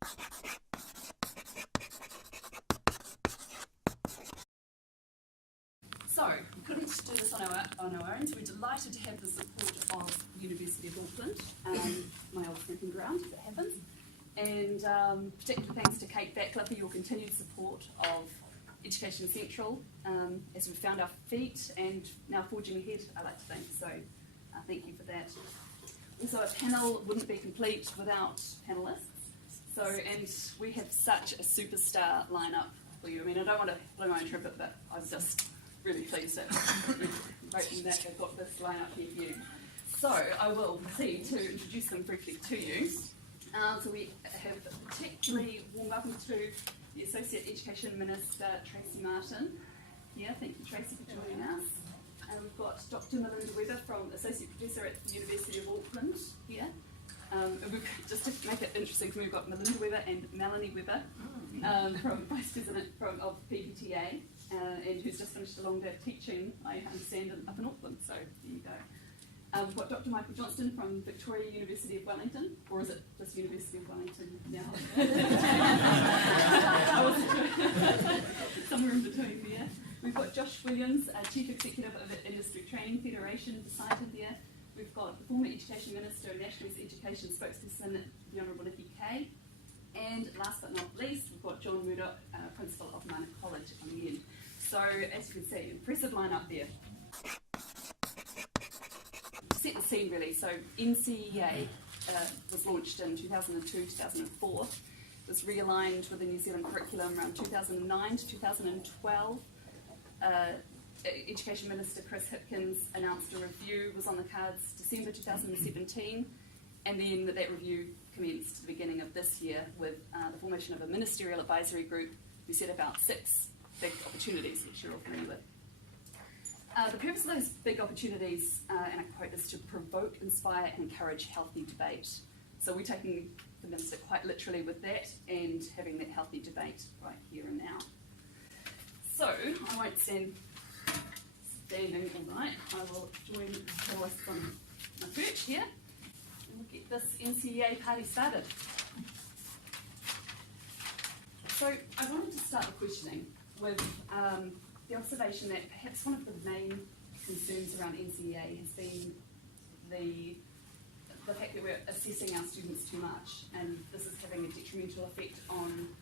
So, we couldn't do this on our own, so we're delighted to have the support of the University of Auckland, my old proving ground, if it happens, and particular thanks to Kate Backler for your continued support of Education Central as we've found our feet and now forging ahead, I like to think, so thank you for that. Also, a panel wouldn't be complete without panellists, so, and we have such a superstar lineup for you. I mean, I don't want to blow my own trumpet, but I was just really pleased that they've got this lineup here for you. So I will proceed to introduce them briefly to you. So we have a particularly warm welcome to the Associate Education Minister, Tracey Martin. Yeah, thank you, Tracey, for joining us. We've got Dr. Melinda Webber, from Associate Professor at the University of Auckland here. And just to make it interesting, we've got Melinda Webber and Melanie Webber, from Vice President of PPTA, and who's just finished a long day of teaching, I understand, up in Auckland, so there you go. We've got Dr. Michael Johnston from Victoria University of Wellington, or is it just University of Wellington now? I wasn't sure. Somewhere in between there. We've got Josh Williams, Chief Executive of the Industry Training Federation, beside him there. We've got the former Education Minister and National Education Spokesperson, the Honourable Nikki, Kaye. And last but not least, we've got John Murdoch, Principal of Murdoch College on the end. So, as you can see, impressive lineup there. To set the scene, really, so NCEA was launched in 2002-2004. It was realigned with the New Zealand curriculum around 2009 to 2012. Education Minister Chris Hipkins announced a review was on the cards December 2017, and then that review commenced at the beginning of this year with the formation of a ministerial advisory group who set about 6 big opportunities, which you're all familiar with. The purpose of those big opportunities, and I quote, is to provoke, inspire and encourage healthy debate. So we're taking the Minister quite literally with that and having that healthy debate right here and now. So I won't stand standing all night. I will join the voice from my perch here and we'll get this NCEA party started. So I wanted to start the questioning with the observation that perhaps one of the main concerns around NCEA has been the fact that we're assessing our students too much, and this is having a detrimental effect on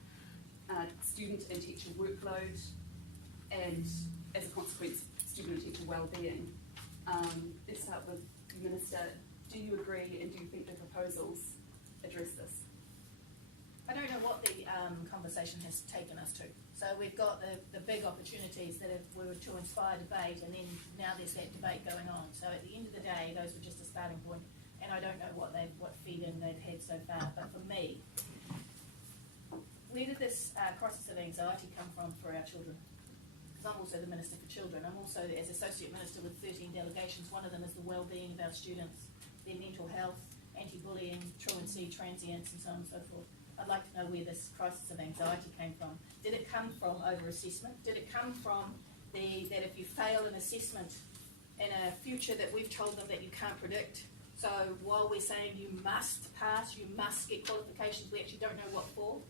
student and teacher workload, and as a consequence, student and teacher well-being. Let's start with the Minister. Do you agree, and do you think the proposals address this? I don't know what the conversation has taken us to. So we've got the big opportunities that were to inspire debate, and then now there's that debate going on. So at the end of the day, those were just a starting point, and I don't know what feed-in they've had so far. But for me, where did this crisis of anxiety come from for our children? Because I'm also the Minister for Children. I'm also, as Associate Minister with 13 delegations, one of them is the well-being of our students, their mental health, anti-bullying, truancy, transients, and so on and so forth. I'd like to know where this crisis of anxiety came from. Did it come from over-assessment? Did it come from that if you fail an assessment in a future that we've told them that you can't predict, so while we're saying you must pass, you must get qualifications, we actually don't know what for?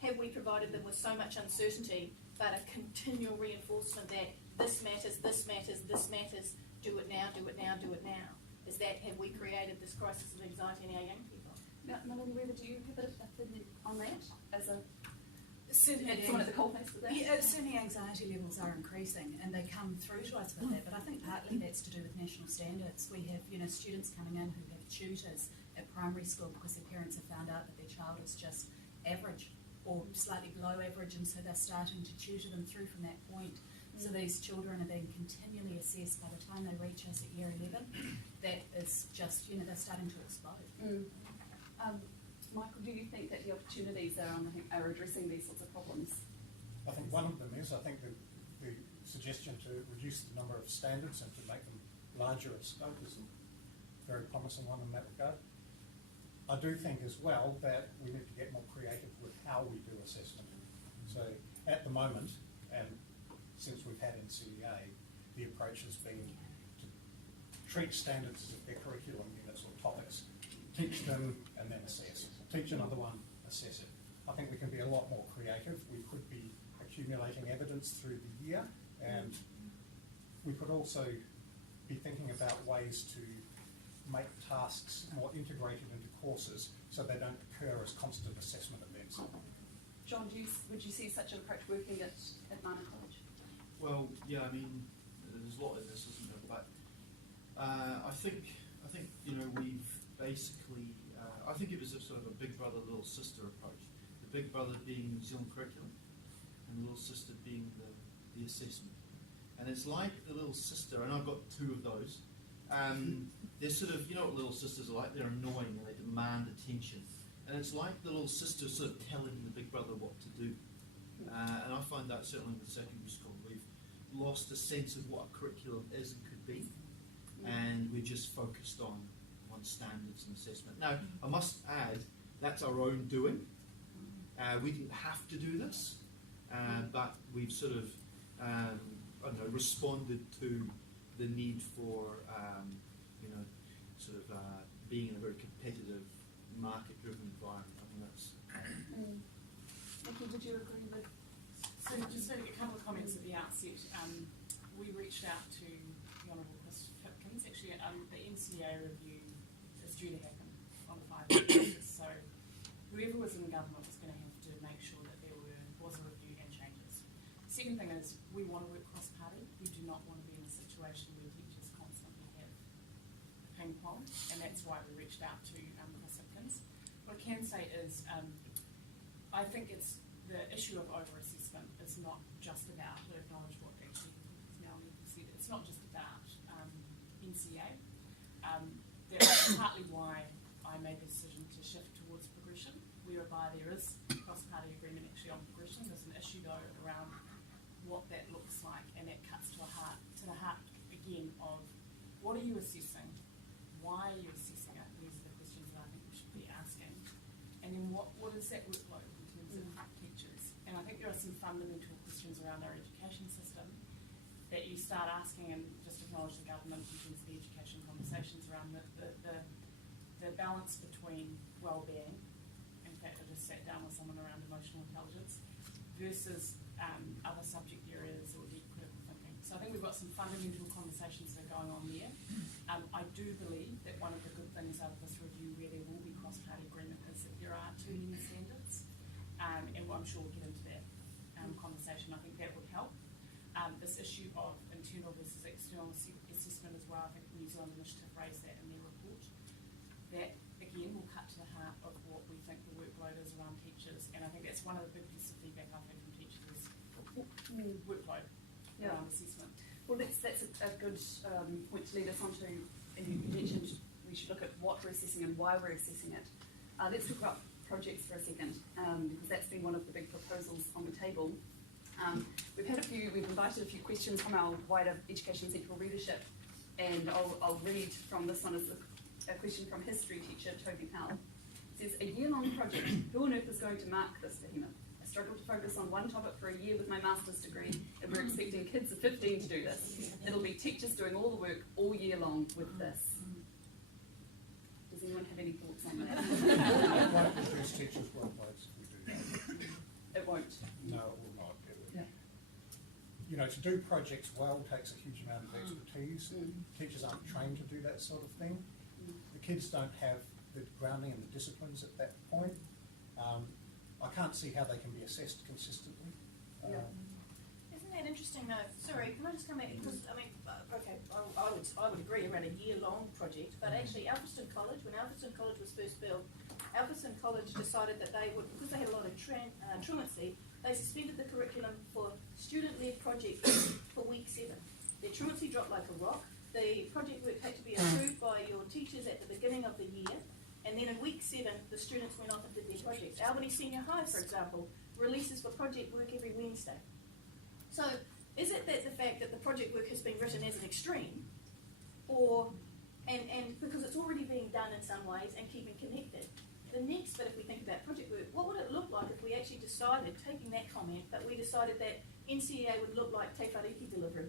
Have we provided them with so much uncertainty, but a continual reinforcement that this matters, this matters, this matters, do it now, do it now, do it now? Have we created this crisis of anxiety in our young people? Melinda Webber, do you have a opinion on that as someone at the coalface with that? Yeah, certainly anxiety levels are increasing, and they come through to us with that. But I think partly that's to do with national standards. We have, students coming in who have tutors at primary school because their parents have found out that their child is just average or slightly below average, and so they're starting to tutor them through from that point. So these children are being continually assessed by the time they reach us at year 11. That is just, they're starting to explode. Michael, do you think that the opportunities are addressing these sorts of problems? I think one of them is, the suggestion to reduce the number of standards and to make them larger in scope is a very promising one in that regard. I do think as well that we need to get more creative with how we do assessment. So at the moment, and since we've had NCEA, the approach has been to treat standards as if they're curriculum units or topics, teach them and then assess. Teach another one, assess it. I think we can be a lot more creative. We could be accumulating evidence through the year, and we could also be thinking about ways to make tasks more integrated into courses so they don't occur as constant assessment events. John, would you see such an approach working at Mana College? Well, yeah, I mean, there's a lot in this, isn't there? But I think we've basically, I think it was a sort of a big brother, little sister approach. The big brother being New Zealand curriculum, and the little sister being the assessment. And it's like the little sister, and I've got two of those. They're sort of, you know what little sisters are like? They're annoying and they demand attention. And it's like the little sister sort of telling the big brother what to do. And I find that certainly in the secondary school. We've lost a sense of what a curriculum is and could be. And we're just focused on standards and assessment. Now, I must add, that's our own doing. We didn't have to do this, but we've sort of responded to the need for, being in a very competitive, market-driven environment. I mean, that's. Nikki, did you agree with? So just a couple of comments at the outset. We reached out to the Honourable Chris Hipkins. Actually, the NCEA review is due to happen on a 5-year basis. So whoever was in government was going to have to make sure that there was a review and changes. The second thing is we want to work cross-party. We do not want to be in a situation where teachers constantly have ping pong, and that's why we reached out to Chris Hipkins. What I can say is I think it's the issue of over-assessment is not just about, to acknowledge what actually Melanie said, it's not just about NCEA. That's partly why I made the decision to shift towards progression, whereby there is cross-party agreement actually on progression. There's an issue though around what that looks like, and that cuts to the heart again of what are you assessing, why are you assessing it? These are the questions that I think we should be asking. And then what is that workload in terms of teachers? And I think there are some fundamental questions around our education system that you start asking, and just acknowledge the government in terms of the education conversations around the balance between well-being. In fact, I just sat down with someone around emotional intelligence versus other subject areas or deep critical thinking. So I think we've got some fundamental conversations that are going on there. I do believe that one of the good things out of this review, where there will be cross-party agreement, is that there are too many standards, and I'm sure we'll get into that conversation. I think that would help. This issue of internal versus external assessment as well, I think the New Zealand Initiative raised that in their report. That, again, will cut to the heart of what we think the workload is around teachers, and I think that's one of the big pieces of feedback I've had from teachers is workload around assessment. Well, that's a good point to lead us on to, and you mentioned we should look at what we're assessing and why we're assessing it. Let's talk about projects for a second, because that's been one of the big proposals on the table. We've invited a few questions from our wider Education Central readership, and I'll read from this one as a question from history teacher Toby Powell. It says, a year-long project, who on earth is going to mark this behemoth? I struggle to focus on one topic for a year with my master's degree, and we're expecting kids of 15 to do this. It'll be teachers doing all the work all year long with this. Does anyone have any thoughts on that? It won't reduce teachers' workloads if we do that. It won't. No, it will not. To do projects well takes a huge amount of expertise. Teachers aren't trained to do that sort of thing. The kids don't have the grounding and the disciplines at that point. I can't see how they can be assessed consistently. Isn't that interesting though? Sorry, can I just come back? Because, I mean, okay, I would agree around a year-long project, but actually Alfriston College, when Alfriston College was first built, Alfriston College decided that they would, because they had a lot of truancy, they suspended the curriculum for student-led projects for week 7. Their truancy dropped like a rock. The project work had to be approved by your teachers at the beginning of the year, and then in week 7, the students went off and did their projects. Albany Senior High, for example, releases for project work every Wednesday. So, is it that the fact that the project work has been written as an extreme, or, and because it's already being done in some ways and keeping connected? The next bit, if we think about project work, what would it look like if we actually decided, taking that comment, that we decided that NCEA would look like Te Whariki delivery?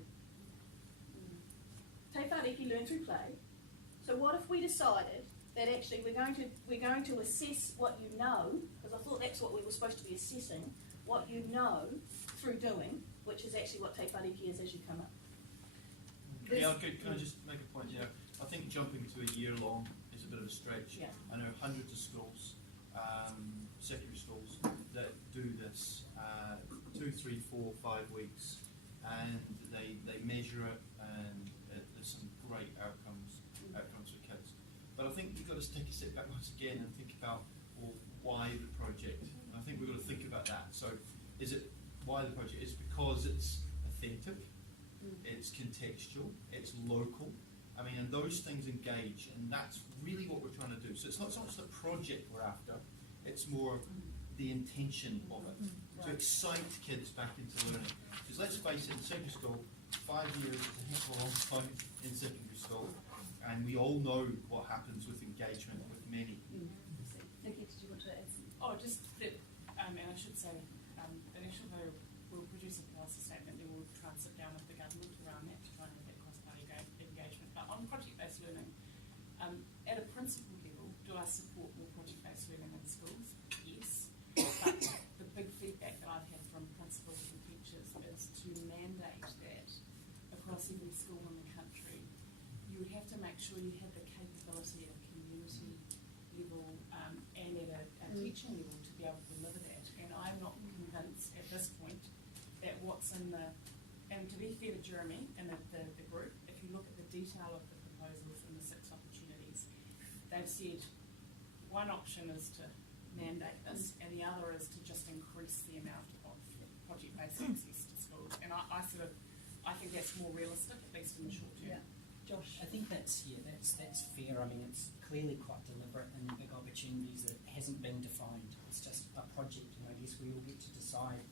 Te Whariki, learn through play. So what if we decided that actually we're going to assess what you know, because I thought that's what we were supposed to be assessing, what you know through doing, which is actually what Te Whariki is as you come up. Yeah, can I just make a point? Yeah, I think jumping to a year long is a bit of a stretch. Yeah. I know hundreds of schools, secondary schools, that do this 2, 3, 4, 5 weeks, and they measure it, and there's some great outcomes for kids. But I think you've got to take a step back once again and think about, well, why the project. And I think we've got to think about that. So, is it why the project? It's because it's authentic. It's contextual, it's local. I mean, and those things engage, and that's really what we're trying to do. So it's not so much the project we're after, it's more the intention of it. To excite kids back into learning. Because let's face it, in secondary school, 5 years is a heck of a long time in secondary school, and we all know what happens with engagement with many. Nikki, did you want to add something? Oh, just that, and I should say, initially we'll produce a policy statement, then we'll try and sit down with the government around that to try and have that cross-party engagement. But on project-based learning, at a principal level, do I support more project-based learning in schools? Yes. But the big feedback that I've had from principals and teachers is to mandate that across every school in the country, you would have to make sure you had the capability at a community level and at a teaching level to be able to deliver that. And I'm not convinced at this point that what's in the, and to be fair to Jeremy and the group, if you look at the detail of the proposals and the 6 opportunities, they've said one option is to mandate this and the other is to just increase the amount of project-based access to schools. And I think that's more realistic, at least in the short term. Yeah. Josh? I think that's fair. I mean, it's clearly quite deliberate in big opportunities that hasn't been defined. It's just a project, and I guess we all get to decide.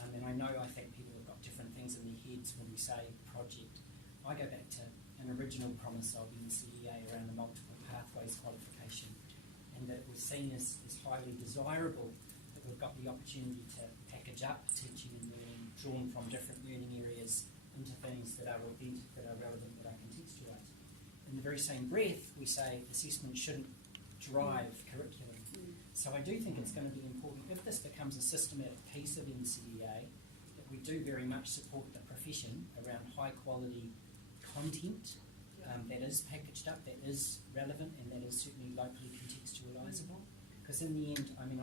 And I think people have got different things in their heads when we say project. I go back to an original promise of NCEA around the multiple pathways qualification, and that it was seen as highly desirable that we've got the opportunity to package up teaching and learning drawn from different learning areas into things that are authentic, that are relevant, that are contextualised. In the very same breath, we say assessment shouldn't drive curriculum. So I do think it's going to be important, if this becomes a systematic piece of NCEA, that we do very much support the profession around high quality content that is packaged up, that is relevant, and that is certainly locally contextualisable. Because in the end, I mean,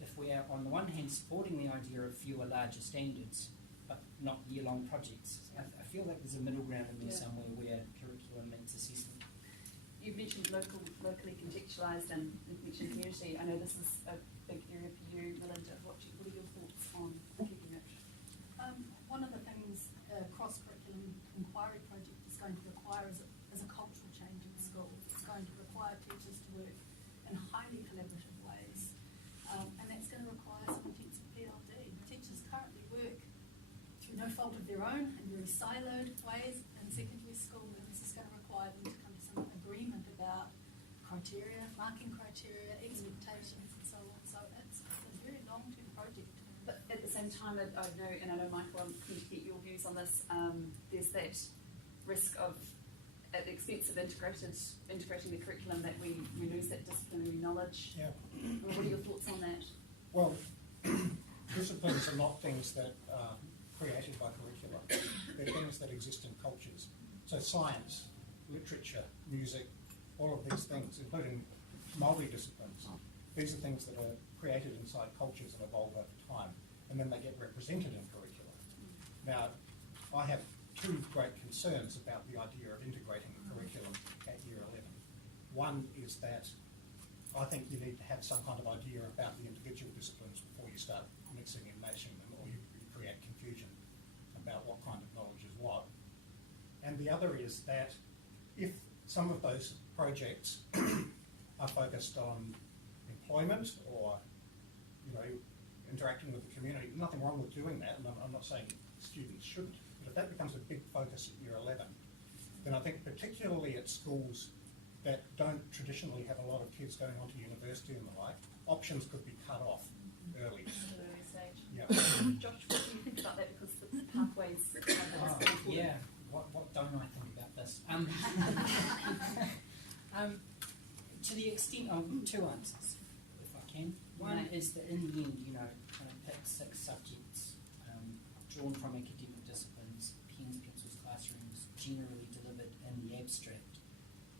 if we are on the one hand supporting the idea of fewer, larger standards, but not year-long projects, I feel like there's a middle ground in there somewhere where curriculum meets assessment. You've mentioned locally contextualised and mentioned community. I know this is a big area for you, Melinda. What are your thoughts on keeping it? One of the things a cross-curriculum inquiry project is going to require is a cultural change in the school. It's going to require teachers to work in highly collaborative ways, and that's going to require some intensive PLD. Teachers currently work through no fault of their own in very siloed ways in secondary school, and this is going to require them to come to some agreement about criteria, marking criteria, expectations, and so on. So it's a very long-term project. But at the same time, I know, Michael, I'm keen to get your views on this. There's that risk of, at the expense of integrating the curriculum, that we lose that disciplinary knowledge. Yeah. What are your thoughts on that? Well, disciplines are not things that are created by curricula. They're things that exist in cultures. So science, literature, music, all of these things, including multidisciplines, these are things that are created inside cultures and evolve over time, and then they get represented in curricula. Now, I have 2 great concerns about the idea of integrating the curriculum at Year 11. One is that I think you need to have some kind of idea about the individual disciplines before you start mixing and matching them, or you create confusion about what kind of knowledge is what. And the other is that if some of those projects are focused on employment or, interacting with the community, nothing wrong with doing that, and I'm not saying students shouldn't, but if that becomes a big focus at Year 11, then I think particularly at schools that don't traditionally have a lot of kids going on to university and the like, options could be cut off early. At an early stage. Yeah. Josh, what do you think about that? Because the pathways Yeah, what don't I think about this? To the extent of two answers, if I can. One is that in the end, kind of pick 6 subjects drawn from academic disciplines, pens, pencils, classrooms, generally delivered in the abstract,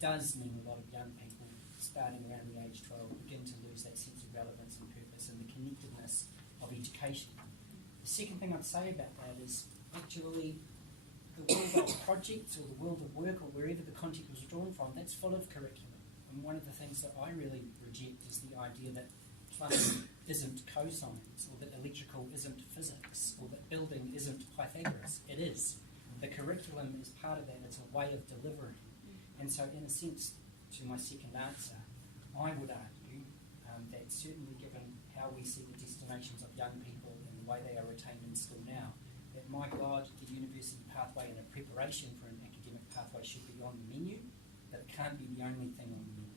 does mean a lot of young people starting around the age 12 begin to lose that sense of relevance and purpose and the connectedness of education. The second thing I'd say about that is actually the world of projects or the world of work or wherever the content was drawn from, that's full of curriculum. And one of the things that I really reject is the idea that plumbing isn't cosines, or that electrical isn't physics, or that building isn't Pythagoras. It is. The curriculum is part of that. It's a way of delivering. And so in a sense, to my second answer, I would argue that certainly given how we see the destinations of young people and the way they are retained in school now, that my God, the university pathway and a preparation for an academic pathway should be on the menu, but it can't be the only thing on the menu.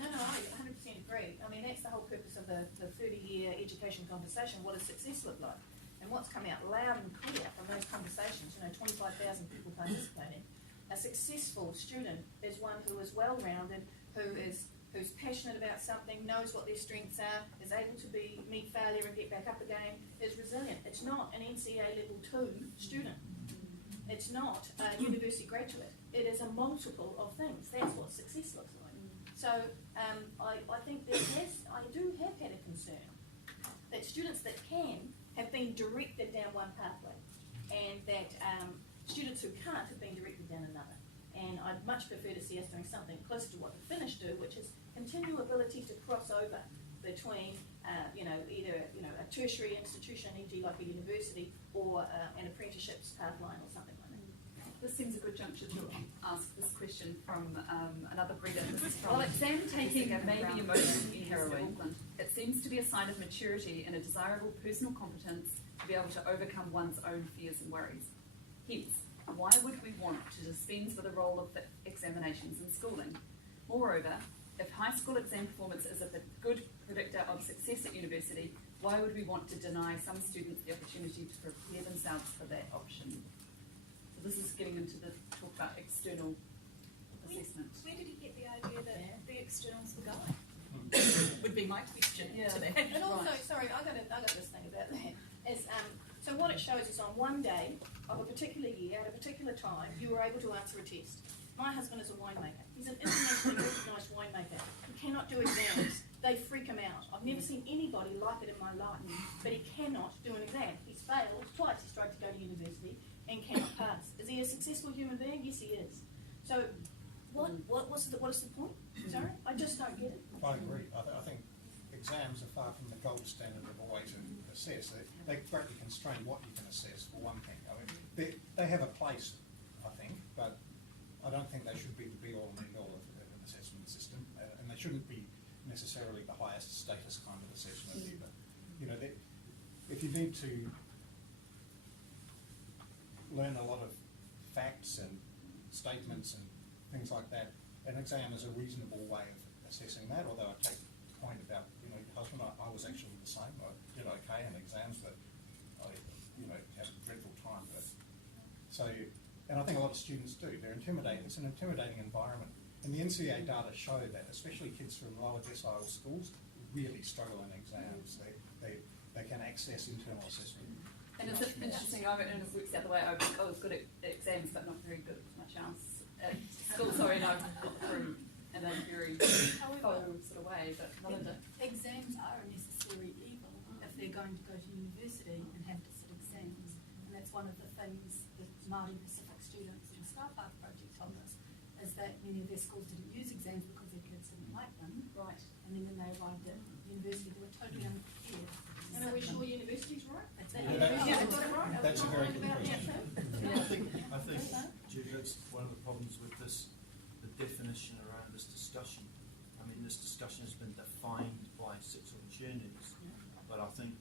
No, I 100% agree. I mean, that's the whole purpose of the 30-year education conversation. What does success look like? And what's come out loud and clear from those conversations, 25,000 people participating. A successful student is one who is well-rounded, who's passionate about something, knows what their strengths are, is able to meet failure and get back up again, is resilient. It's not an NCEA level 2 student. It's not a university graduate. It is a multiple of things. That's what success looks like. So I think I do have had a concern that students that can have been directed down one pathway, and that students who can't have been directed down another. And I'd much prefer to see us doing something closer to what the Finnish do, which is continual ability to cross over between either a tertiary institution, e.g. like a university, or an apprenticeships pathline or something like that. This seems a good juncture to ask this question from another breeder. This is from, while exam taking may be emotional in Auckland, it seems to be a sign of maturity and a desirable personal competence to be able to overcome one's own fears and worries. Hence, why would we want to dispense with the role of the examinations in schooling? Moreover, if high school exam performance is a good predictor of success at university, why would we want to deny some students the opportunity to prepare themselves for that option? This is getting into the talk about external assessment. Where did you get the idea that the externals were going? Would be my question to that. And also, sorry, I got this thing about that. So what it shows is on one day of a particular year, at a particular time, you were able to answer a test. My husband is a winemaker. He's an internationally recognised winemaker. He cannot do exams. They freak him out. I've never seen anybody like it in my life. But he cannot do an exam. He's failed twice. He's tried to go to university and cannot pass. Is he a successful human being? Yes, he is. So what is the point? Sorry? I just don't get it. I agree. I think exams are far from the gold standard of a way to assess. They greatly constrain what you can assess, for one thing. I mean, they have a place, I think, but I don't think they should be the be-all and end-all of an assessment system, and they shouldn't be necessarily the highest status kind of assessment either. If you need to learn a lot of facts and statements and things like that, an exam is a reasonable way of assessing that, although I take the point about, your husband, I was actually the same. I did okay in exams, but I, had a dreadful time. And I think a lot of students do. They're intimidated. It's an intimidating environment. And the NCEA data show that, especially kids from lower decile schools, really struggle in exams. They can access internal assessment. And it's interesting, it works the other way. I was good at exams, but not very good at much else at school. Sorry, no, through in a very faux sort of way. But Melinda, exams are a necessary evil if they're going to go to university and have to sit exams. And that's one of the things that Māori Pacific students in the Sky Path Project told us, is that many of their schools didn't use exams because their kids didn't like them. right? And then when they arrived at university, they were totally unprepared. And are we sure university's right? That's That's a very good question. I think, Jude, that's one of the problems with this, the definition around this discussion. I mean, this discussion has been defined by 6 opportunities, but I think,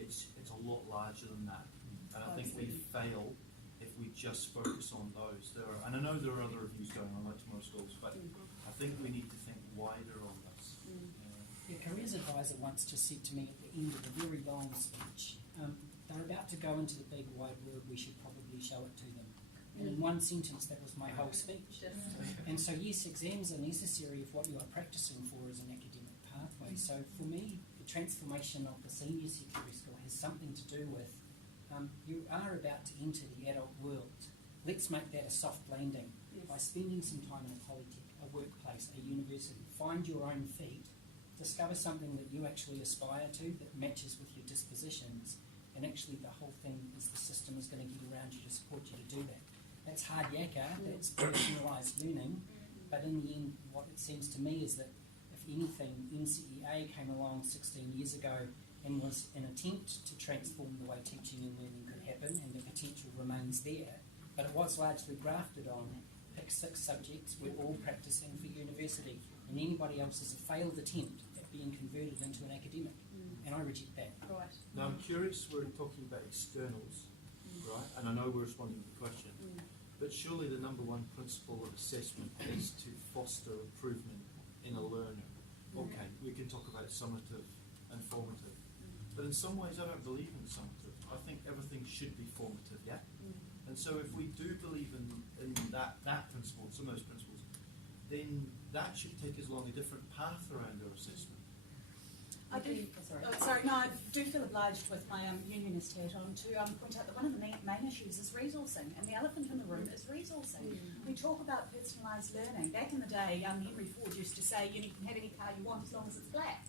it's a lot larger than that. And I think we fail if we just focus on those. And I know there are other reviews going on, like Tomorrow Schools, but I think we need to think wider on this. The careers advisor once just said to me at the end of a very long speech, they're about to go into the big wide world, we should probably show it to them. And in one sentence, that was my whole speech. And so, yes, exams are necessary if what you are practicing for is an academic pathway. So for me, the transformation of the senior secondary school has something to do with you are about to enter the adult world. Let's make that a soft landing. Yes. By spending some time in a polytech, a workplace, a university, find your own feet, discover something that you actually aspire to that matches with your dispositions, and actually the whole thing is the system is going to get around you to support you to do that. That's hard yakka, that's personalised learning, but in the end what it seems to me is that if anything, NCEA came along 16 years ago and was an attempt to transform the way teaching and learning could happen, and the potential remains there, but it was largely grafted on pick 6 subjects we're all practicing for university, and anybody else is a failed attempt at being converted into an academic, and I reject that. Right. Now I'm curious, we're talking about externals, right? And I know we're responding to the question, but surely the number one principle of assessment is to foster improvement in a learner. Okay, we can talk about summative and formative, but in some ways I don't believe in summative. I think everything should be formative, yeah? And so if we do believe in that principle, some of those principles, then that should take us along a different path around our assessment. I do, I do feel obliged with my unionist hat on to point out that one of the main issues is resourcing, and the elephant in the room is resourcing. We talk about personalised learning. Back in the day, Henry Ford used to say, you can have any car you want as long as it's black.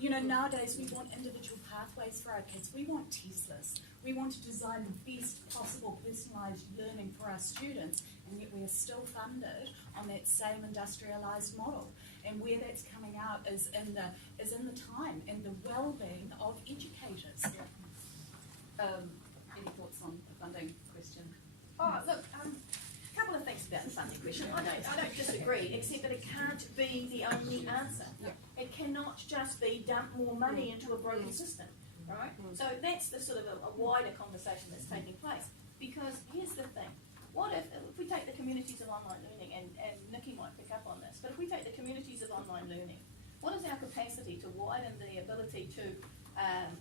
Nowadays we want individual pathways for our kids. We want Teslas. We want to design the best possible personalised learning for our students, and yet we are still funded on that same industrialised model. And where that's coming out is in the time and the well-being of educators. Any thoughts on the funding question? Oh, look, a couple of things about the funding question. I don't disagree, except that it can't be the only answer. It cannot just be dump more money into a broken system, right? So that's the sort of a wider conversation that's taking place. Because here's the thing. What if we take the communities of online learning, and Nikki might pick up on this, but if we take the communities of online learning, what is our capacity to widen the ability to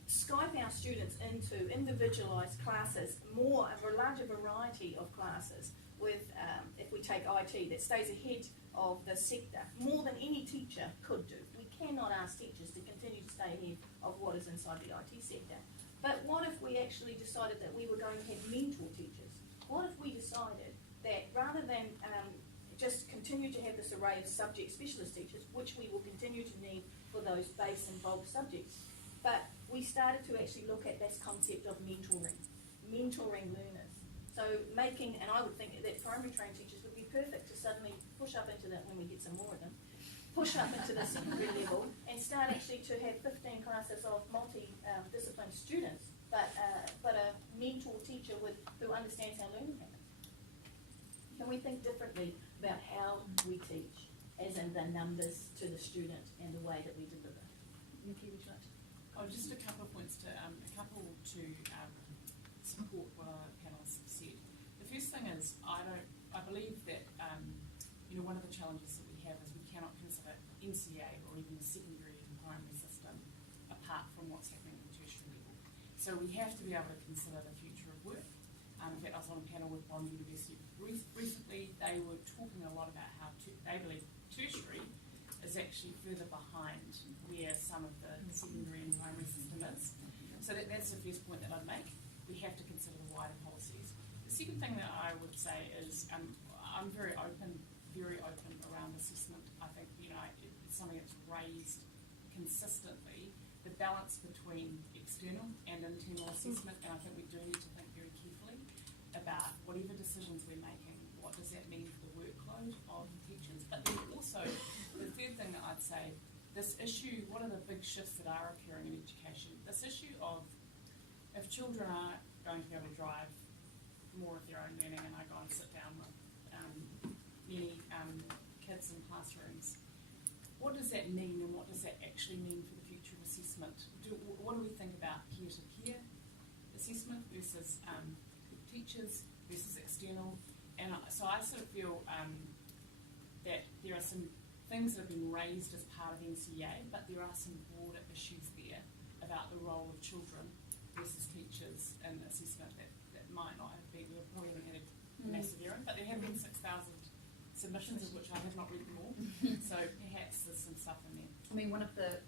Skype our students into individualised classes, a larger variety of classes with, if we take IT, that stays ahead of the sector, more than any teacher could do. We cannot ask teachers to continue to stay ahead of what is inside the IT sector. But what if we actually decided that we were going to have mentor teachers? What if we decided that rather than just continue to have this array of subject specialist teachers, which we will continue to need for those base and bulk subjects, but we started to actually look at this concept of mentoring learners. So and I would think that primary trained teachers would be perfect to suddenly push up into that, when we get some more of them, push up into the secondary level and start actually to have 15 classes of multi-discipline students, but a mentor teacher who understands how learning happens. Can we think differently about how we teach, as in the numbers to the student and the way that we deliver? Nikki, would you like to? Just a couple of points to support what our panellists have said. The first thing is I believe that one of the challenges that we have is we cannot consider NCEA or even the secondary and primary system apart from what's happening at the tertiary level. So we have to be able to consider the future of work. In fact, I was on a panel with one university recently. They were talking a lot about how they believe tertiary is actually further behind where some of the secondary and primary system is. So that's the first point that I'd make. We have to consider the wider policies. The second thing that I would say is I'm very open around assessment. I think it's something that's raised consistently, the balance between external and internal assessment, and I think we do need to think very carefully about whatever decisions we're making, what does that mean for the workload of teachers. But then also, the third thing that I'd say, this issue, what are the big shifts that are occurring in education? This issue of if children are going to be able to drive more of their own learning, and I go and sit down with many kids in classrooms, what does that mean, and what does that actually mean for the future of assessment? What do we think about peer-to-peer assessment versus teachers versus external? And so I sort of feel that there are some things that have been raised as part of NCEA, but there are some broader issues there about the role of children versus teachers in assessment that might not have been. We were probably having a massive errand, but there have been 6,000 submissions, of which I have not read them all, so perhaps there's some stuff in there. I mean, one of the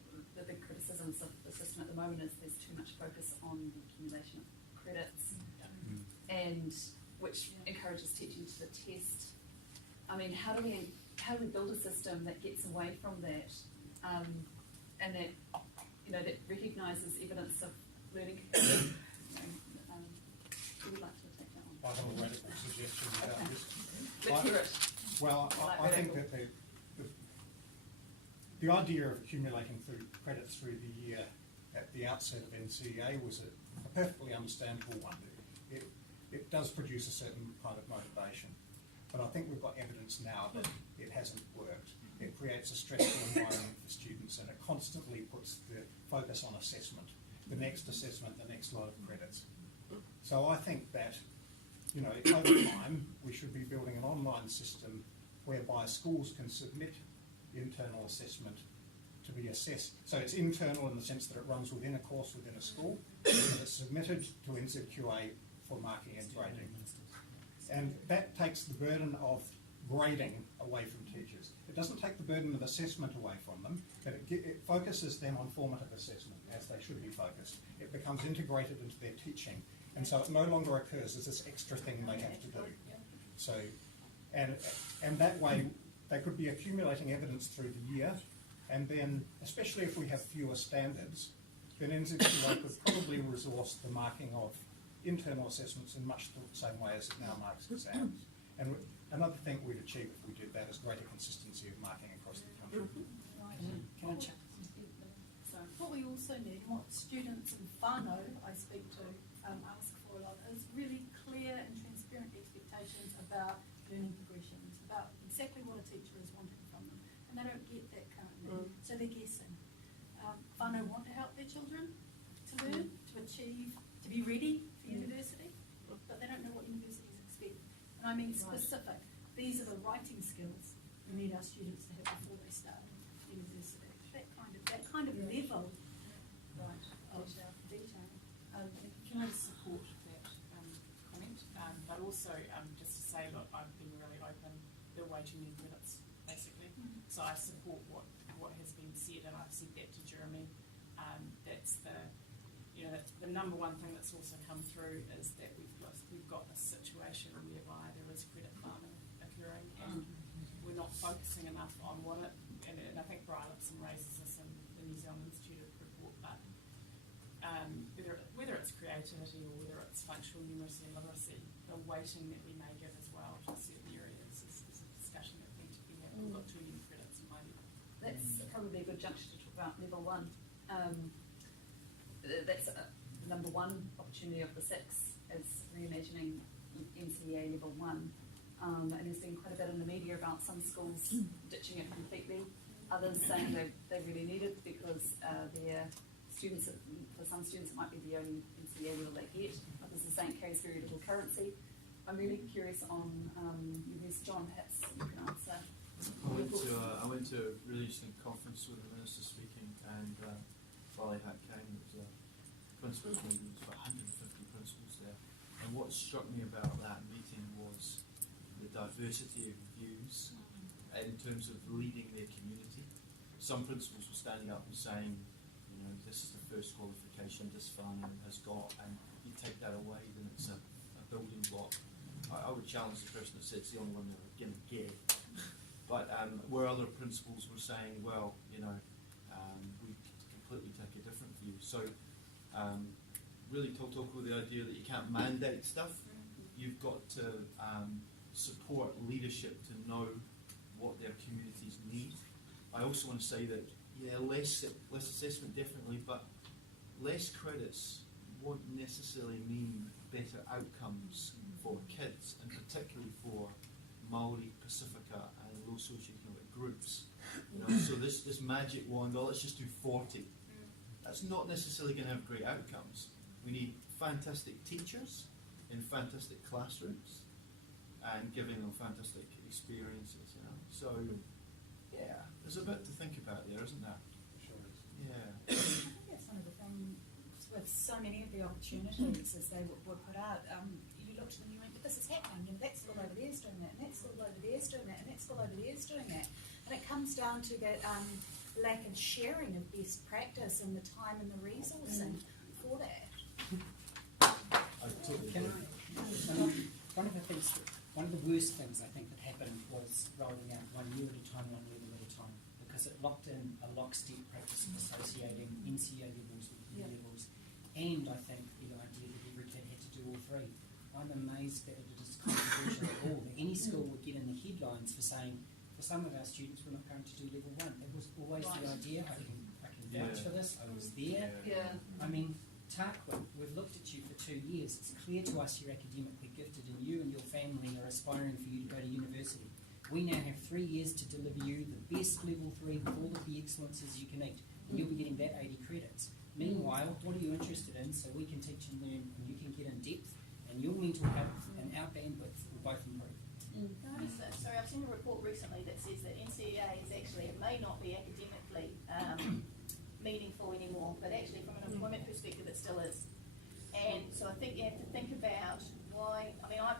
big criticisms of the system at the moment is there's too much focus on the accumulation of credits, and which encourages teaching to the test. I mean, how do we build a system that gets away from that, and that that recognises evidence of learning capacity? Who would like to take that one? I have a radical suggestion about Okay. this. Let's hear it. Well, I think that the idea of accumulating through credits through the year at the outset of NCEA was a perfectly understandable one. It does produce a certain kind of motivation, but I think we've got evidence now that it hasn't worked. It creates a stressful environment for students, and it constantly puts the focus on assessment, the next assessment, the next lot of credits. So I think that over time we should be building an online system whereby schools can submit internal assessment to be assessed. So it's internal in the sense that it runs within a course within a school, and it's submitted to NZQA for marking and grading. And that takes the burden of grading away from teachers. It doesn't take the burden of assessment away from them, but it focuses them on formative assessment, as they should be focused. It becomes integrated into their teaching, and so it no longer occurs as this extra thing they have to do. So, and that way they could be accumulating evidence through the year, and then, especially if we have fewer standards, then NZQA could probably resource the marking of internal assessments in much the same way as it now marks exams. And another thing we'd achieve if we did that is greater consistency of marking across the country. Can I check? What we also need, what students in whānau I speak to ask for a lot, is really clear and transparent expectations about learning progressions, about exactly what a teacher is wanting from them. And they don't get that currently, so they're guessing. Whānau want to help their children to learn, to achieve, to be ready for university, but they don't know what universities expect. And I mean specific. These are the writing skills we need our students to have before they start university. That kind of level of detail. Can I support that comment? But also just to say, look, I've been really open. There are way too many credits, basically. So I support what has been said, and I've said that to Jeremy. That's the number one thing that's also come through is that we've got a situation whereby there is credit farming occurring, and we're not focusing enough on what it. And I think Brian Lipson raises this in the New Zealand Institute report, but whether it's creativity or whether it's functional numeracy and literacy, the weighting that we may give as well to certain areas is a discussion that we need to be having. We've got too many credits in my level. That's probably a good juncture to talk about level one. That's the number one opportunity of the 6 is reimagining NCEA level one. And there's been quite a bit in the media about some schools ditching it completely, others saying they really need it because their students, for some students it might be the only NCEA level they get, others are saying it carries very little currency. I'm really curious on your views. John, perhaps you can answer. I went to a really interesting conference with the minister speaking, and Kaye was a principal's meeting. There was about 150 principals there, and what struck me about that meeting was the diversity of views in terms of leading their community. Some principals were standing up and saying, this is the first qualification this family has got, and you take that away, then it's a building block. I would challenge the person that said it's the only one that we're going to get. But where other principals were saying, well, we completely take a different view. So really talk with the idea that you can't mandate stuff. You've got to support leadership to know what their communities need. I also want to say that, less assessment definitely, but less credits won't necessarily mean better outcomes for kids, and particularly for Māori, Pacifica and low socioeconomic groups. So this magic wand, let's just do 40. That's not necessarily going to have great outcomes. We need fantastic teachers in fantastic classrooms and giving them fantastic experiences. So there's a bit to think about there, isn't there? Sure is. I think that's one of the things with so many of the opportunities as they were put out. You look looked and you went, but this is happening, and that school over there is doing that, and that school over there is doing that, and that school over there is doing that. And it comes down to that lack of sharing of best practice and the time and the resourcing for that. One of the worst things I think that happened was rolling out 1 year at a time, 1 level at a time, because it locked in a lockstep practice of associating NCEA levels with year levels, and I think the idea that every kid had to do all three. I'm amazed that it is controversial at all, that any school would get in the headlines for saying, for some of our students, we're not going to do level 1. That was always the idea. I can vouch for this. I was there. Yeah. I mean, Tarquin, we've looked at you for 2 years. It's clear to us you're academically gifted and you and your family are aspiring for you to go to university. We now have 3 years to deliver you the best level 3 with all of the excellences you can eat, and you'll be getting that 80 credits. Meanwhile, what are you interested in so we can teach and learn and you can get in depth and your mental health and our bandwidth will both improve. Notice that. Sorry, I've seen a report recently that says that NCEA is actually, it may not be academically meaningful anymore, but actually from an employment perspective it still is. And so I think you have to think about why, I mean, I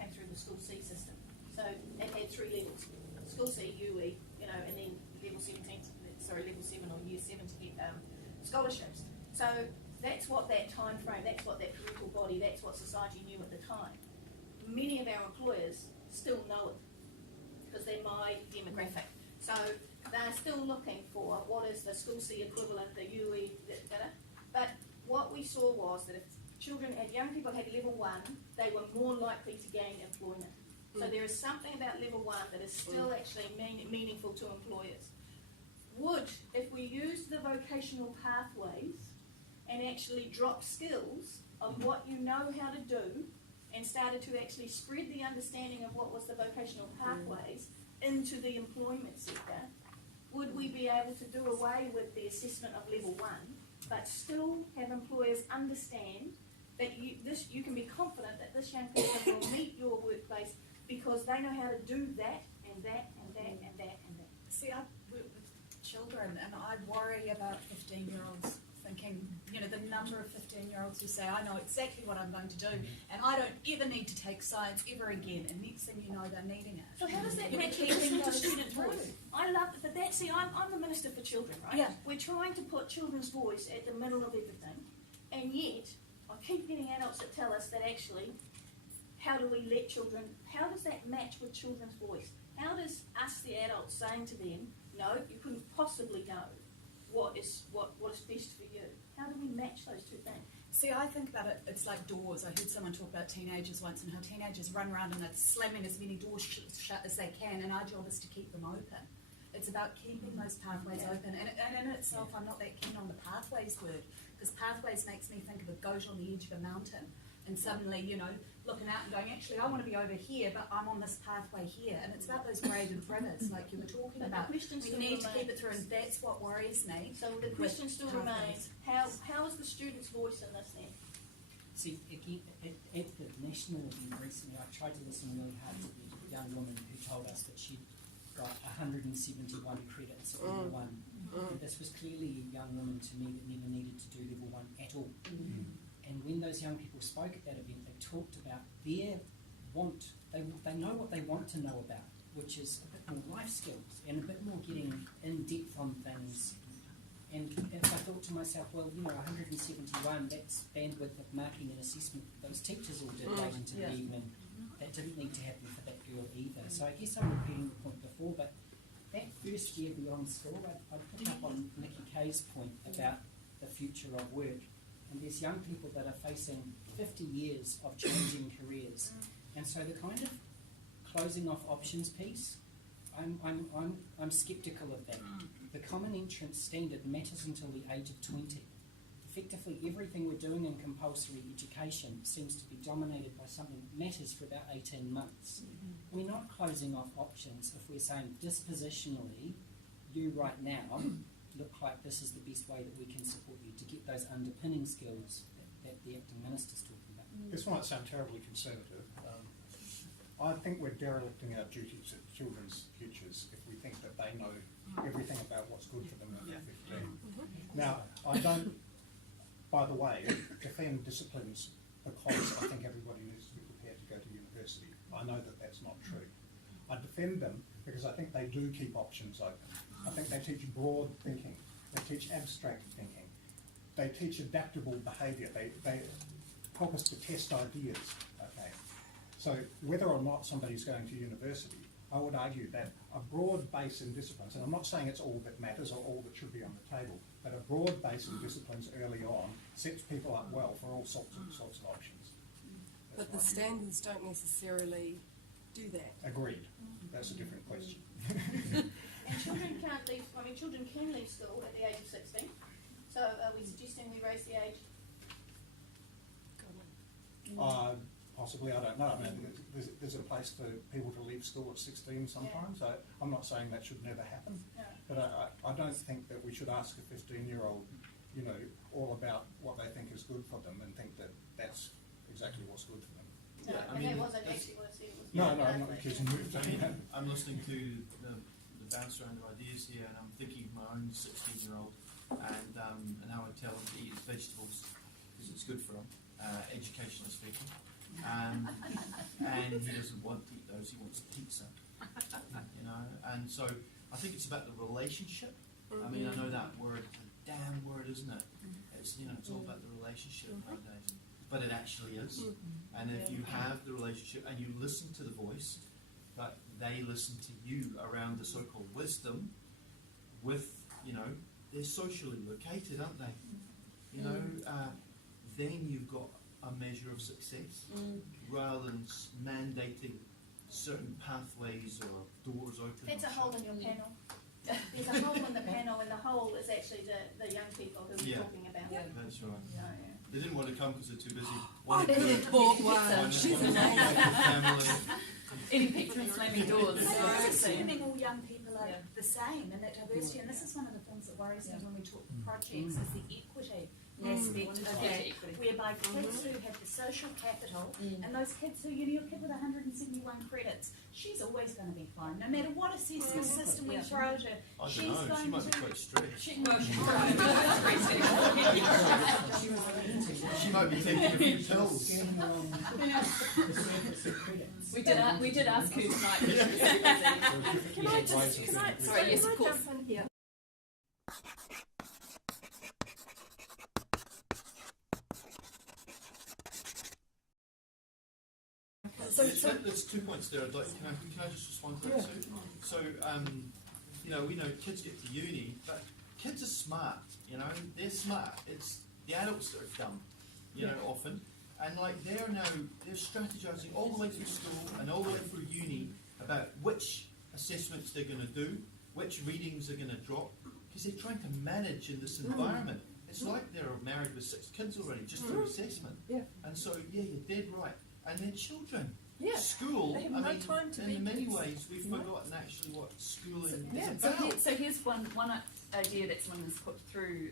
came through the school C system. So it had 3 levels, school C, UE, and then level 7 or year 7 to get scholarships. So that's what that time frame, that's what that parental body, that's what society knew at the time. Many of our employers still know it because they're my demographic. So they're still looking for what is the school C equivalent, the UE, but what we saw was that if young people had level 1, they were more likely to gain employment. So there is something about level 1 that is still actually meaningful to employers. If we used the vocational pathways and actually dropped skills of what you know how to do and started to actually spread the understanding of what was the vocational pathways into the employment sector, would we be able to do away with the assessment of level 1, but still have employers understand that you can be confident that this young person will meet your workplace because they know how to do that and that and that and that and that. See, I work with children and I worry about 15-year-olds thinking, the number of 15-year-olds who say, I know exactly what I'm going to do and I don't ever need to take science ever again, and next thing you know, they're needing it. So how does that You're match keeping with the those student's through. voice? I love it, but that's, I'm the Minister for Children, right? Yeah. We're trying to put children's voice at the middle of everything, and yet I keep getting adults that tell us that actually, how do we let children, how does that match with children's voice? How does us, the adults, saying to them, no, you couldn't possibly know what is best for you? How do we match those two things? See, I think about it, it's like doors. I heard someone talk about teenagers once and how teenagers run around and they're slamming as many doors shut as they can, and our job is to keep them open. It's about keeping those pathways open. And in itself, I'm not that keen on the pathways word, because pathways makes me think of a goat on the edge of a mountain. And suddenly, looking out and going, actually, I want to be over here, but I'm on this pathway here. And it's about those graded rivers, like you were talking But about. the question We still need to keep remains. it through, and that's what worries me. So the question still pathways. remains, how is the student's voice in this then? See, again, at the national event recently, I tried to listen really hard to the young woman who told us that she'd got 171 credits at level 1. And this was clearly a young woman to me that never needed to do level 1 at all. And when those young people spoke at that event, they talked about their want, they know what they want to know about, which is a bit more life skills and a bit more getting in depth on things. And I thought to myself, well, 171, that's bandwidth of marking and assessment. Those teachers all did late into the evening. That didn't need to happen for that girl either. So I guess I'm repeating the point before, but that first year beyond school, I'd pick up on Nikki Kaye's point about the future of work. And there's young people that are facing 50 years of changing careers. And so the kind of closing off options piece, I'm sceptical of that. The common entrance standard matters until the age of 20. Effectively, everything we're doing in compulsory education seems to be dominated by something that matters for about 18 months. We're not closing off options if we're saying dispositionally, you right now look like this is the best way that we can support you to get those underpinning skills that the acting minister's talking about. This might sound terribly conservative. I think we're derelicting our duty to children's futures if we think that they know everything about what's good for them at 15. Now, I don't, by the way, defend disciplines because I think everybody needs to be prepared I know that that's not true. I defend them because I think they do keep options open. I think they teach broad thinking. They teach abstract thinking. They teach adaptable behaviour. They help us to test ideas. Okay. So whether or not somebody's going to university, I would argue that a broad base in disciplines, and I'm not saying it's all that matters or all that should be on the table, but a broad base in disciplines early on sets people up well for all sorts of options. But the standards don't necessarily do that. Agreed. That's a different question. And children can't leave, children can leave school at the age of 16. So are we suggesting we raise the age? Possibly, I don't know. I mean, there's a place for people to leave school at 16 sometimes. Yeah. I'm not saying that should never happen, but I don't think that we should ask a 15-year-old, all about what they think is good for them and think that that's exactly what's good for them. No, Yeah, and that wasn't actually what I said. It was No, not the kids moved. I'm listening to the bounce around of ideas here, and I'm thinking of my own 16-year-old and how I tell him to eat his vegetables because it's good for him, educationally speaking. And he doesn't want to eat those; he wants pizza. And so I think it's about the relationship. I mean, I know that word, a damn word, isn't it? It's it's all about the relationship nowadays, but it actually is. And if you have the relationship and you listen to the voice, but they listen to you around the so-called wisdom, with they're socially located, aren't they? Then you've got a measure of success, rather than mandating certain pathways or doors open. That's a hole in your panel. There's a hole in the panel, and the hole is actually the young people who we're talking about. Yeah, that's right. Oh, yeah. They didn't want to come because they're too busy. Oh, the poor one. She's amazing. Eating pizza and slamming doors. I'm assuming all young people are the same and that diversity, and this is one of the things that worries me when we talk projects, is the equity aspect of that, whereby kids who have the social capital and those kids who, your kid with 171 credits, she's always going to be fine, no matter what assessment system we throw at her. I She's don't know, she going might be to. quite stressed. She She might be taking a few pills. We did ask her tonight. Can I just, Sorry, yes, of course. jump in here? There's 2 points there. I'd like, can I just respond to that too? So, we know kids get to uni, but kids are smart. They're smart. It's the adults that are dumb. Often, and they're strategizing all the way through school and all the way through uni about which assessments they're going to do, which readings they're going to drop, because they're trying to manage in this environment. It's like they're married with 6 kids already just through assessment. Yeah. And so, you're dead right. And they're children. Yeah. School, They have no time to be in many kids. ways, we've forgotten actually what schooling is about. So here's one idea that someone has put through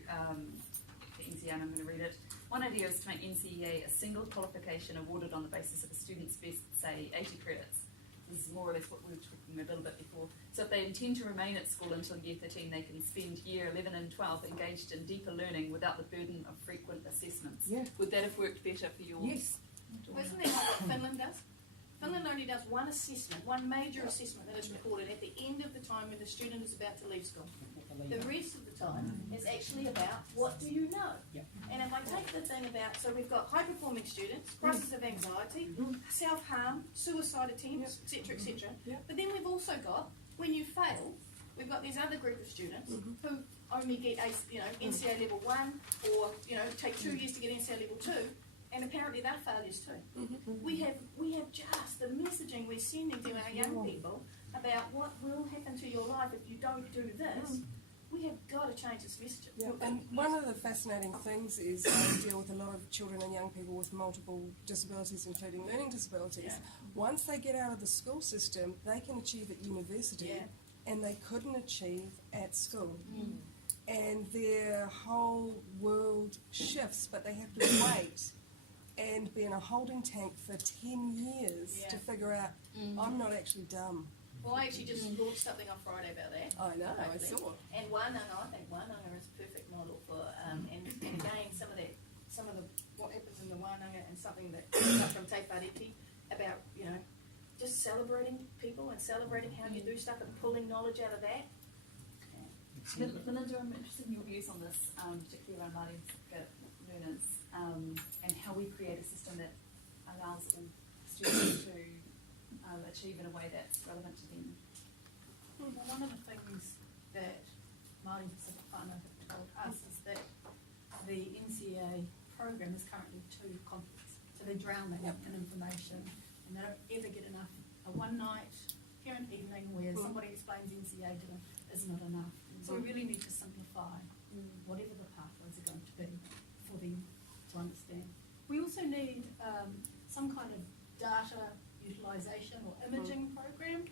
the NCEA, and I'm going to read it. One idea is to make NCEA a single qualification awarded on the basis of a student's best, say, 80 credits. This is more or less what we were talking a little bit before. So if they intend to remain at school until year 13, they can spend year 11 and 12 engaged in deeper learning without the burden of frequent assessments. Yeah. Would that have worked better for your... Yes. Well, isn't that what Finland does? Finland only does one assessment, one major assessment that is recorded at the end of the time when the student is about to leave school. The rest of the time is actually about what do you know? And if I take the thing about, so we've got high-performing students, crisis of anxiety, self-harm, suicide attempts, etc., etc. But then we've also got, when you fail, we've got this other group of students who only get NCEA level 1 or take 2 years to get NCEA level 2. And apparently they're failures too. We have just the messaging we're sending to our young people about what will happen to your life if you don't do this. We have got to change this messaging. Yeah. And one of the fascinating things is I deal with a lot of children and young people with multiple disabilities, including learning disabilities. Yeah. Once they get out of the school system, they can achieve at university, and they couldn't achieve at school. And their whole world shifts, but they have to wait and be in a holding tank for 10 years to figure out, I'm not actually dumb. Well, I actually just launched something on Friday about that. I know, I saw. And I think Wānanga is a perfect model for, and again, some of the what happens in the Wānanga and something that comes up from Te Whareti about, celebrating people and celebrating how you do stuff and pulling knowledge out of that. Melinda, I'm interested in your views on this, particularly around Māori and Pacific learners, and how we create a system that allows all students to achieve in a way that's relevant to them. Well, one of the things that Māori and Pacific whānau have told us is that the NCEA program is currently too complex. So they drown the in information, and they don't ever get enough. A one-night parent evening where somebody explains NCEA to them is not enough. So we really need to simplify whatever the pathways are going to be for them to understand. We also need some kind of data utilisation or imaging program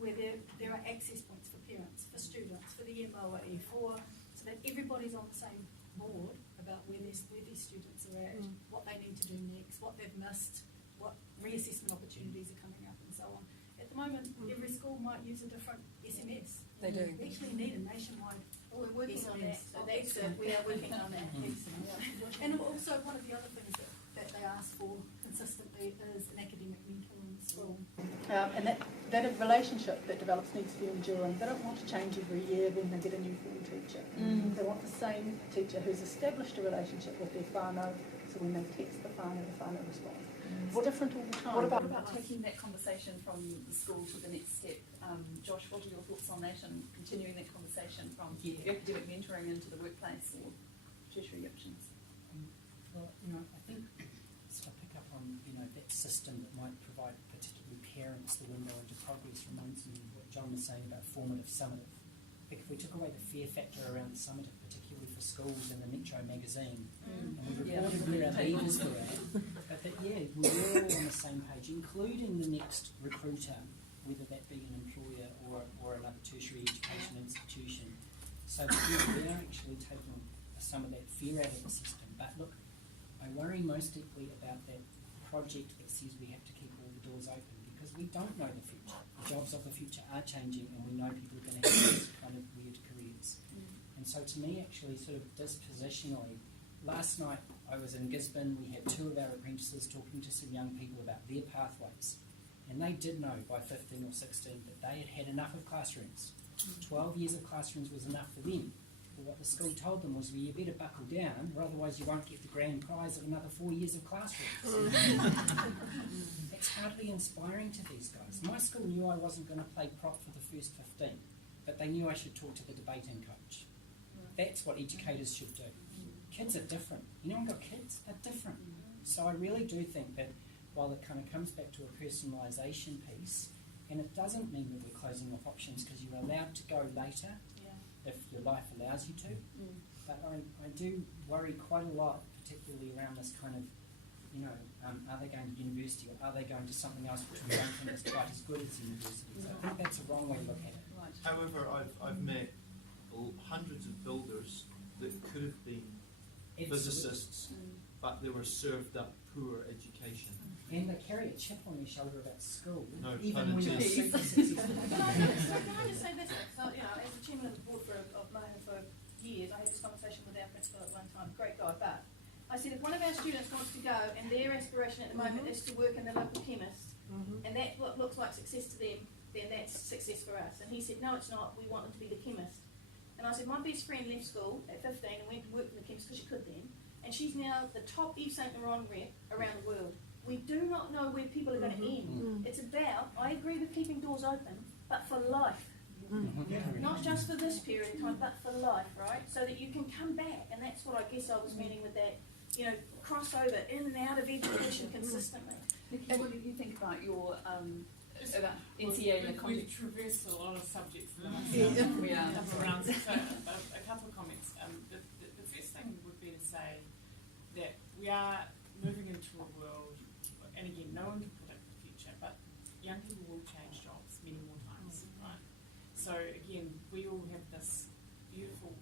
where there are access points for parents, for students, for the MO or E4, so that everybody's on the same board about where these students are at, what they need to do next, what they've missed, what reassessment opportunities are coming up, and so on. At the moment, every school might use a different SMS. They do. We actually need a nationwide. Well, we're working on that. So that's we are working on that. And also one of the other things that they ask for consistently is an academic mentor in the school. And that relationship that develops needs to be enduring. They don't want to change every year when they get a new form teacher. They want the same teacher who's established a relationship with their whānau, so when they text the whānau responds. It's different all the time. What about taking that conversation from the school to the next step? Josh, what are your thoughts on that and continuing that conversation from academic mentoring into the workplace or tertiary options? Well, I think just to pick up on, that system that might provide particularly parents the window into progress reminds me of what John was saying about formative summative. If we took away the fear factor around the summative, particularly for schools in the Metro magazine, and we reported where our leaders were at, but that, we were all on the same page, including the next recruiter, whether that be an employer or another tertiary education institution. So we are actually taking some of that fear out of the system. But look, I worry most deeply about that project that says we have to keep all the doors open, because we don't know the future. The jobs of the future are changing, and we know people are going to have these kind of weird careers. And so to me, actually, sort of dispositionally, last night I was in Gisborne. We had 2 of our apprentices talking to some young people about their pathways, and they did know by 15 or 16 that they had had enough of classrooms. 12 years of classrooms was enough for them. But what the school told them was, well, you better buckle down, or otherwise you won't get the grand prize of another 4 years of classrooms. It's hardly inspiring to these guys. My school knew I wasn't going to play prop for the first 15, but they knew I should talk to the debating coach. That's what educators should do. Kids are different. I've got kids, they're different. So I really do think that while it kind of comes back to a personalisation piece, and it doesn't mean that we're closing off options, because you're allowed to go later if your life allows you to. But I do worry quite a lot, particularly around this kind of, are they going to university, or are they going to something else which we don't think is quite as good as university? So I think that's a wrong way to look at it. Right. However, I've met hundreds of builders that could have been physicists, but they were served up poor education. And they carry a chip on their shoulder about school, No, even when they're super successful. Can I just say this? So, as the chairman of the board of Mona for years, I had this conversation with our principal at one time, great guy, but I said, if one of our students wants to go and their aspiration at the moment is to work in the local chemist, and that what looks like success to them, then that's success for us. And he said, no, it's not, we want them to be the chemist. And I said, my best friend left school at 15 and went to work for the chemist because she could then, and she's now the top Yves Saint Laurent rep around the world. We do not know where people are going to end. It's about, I agree with keeping doors open, but for life. Not just for this period of time, but for life, right? So that you can come back, and that's what I guess I was meaning with that, crossover in and out of education consistently. Nikki, what did you think about your about NCEA in the We've context? traversed a lot of subjects in the last Yeah. couple of rounds. So, a couple of comments. The first thing would be to say that we are moving into a world, and again, no one can predict the future, but young people will change jobs many more times, right? So again, we all have this beautiful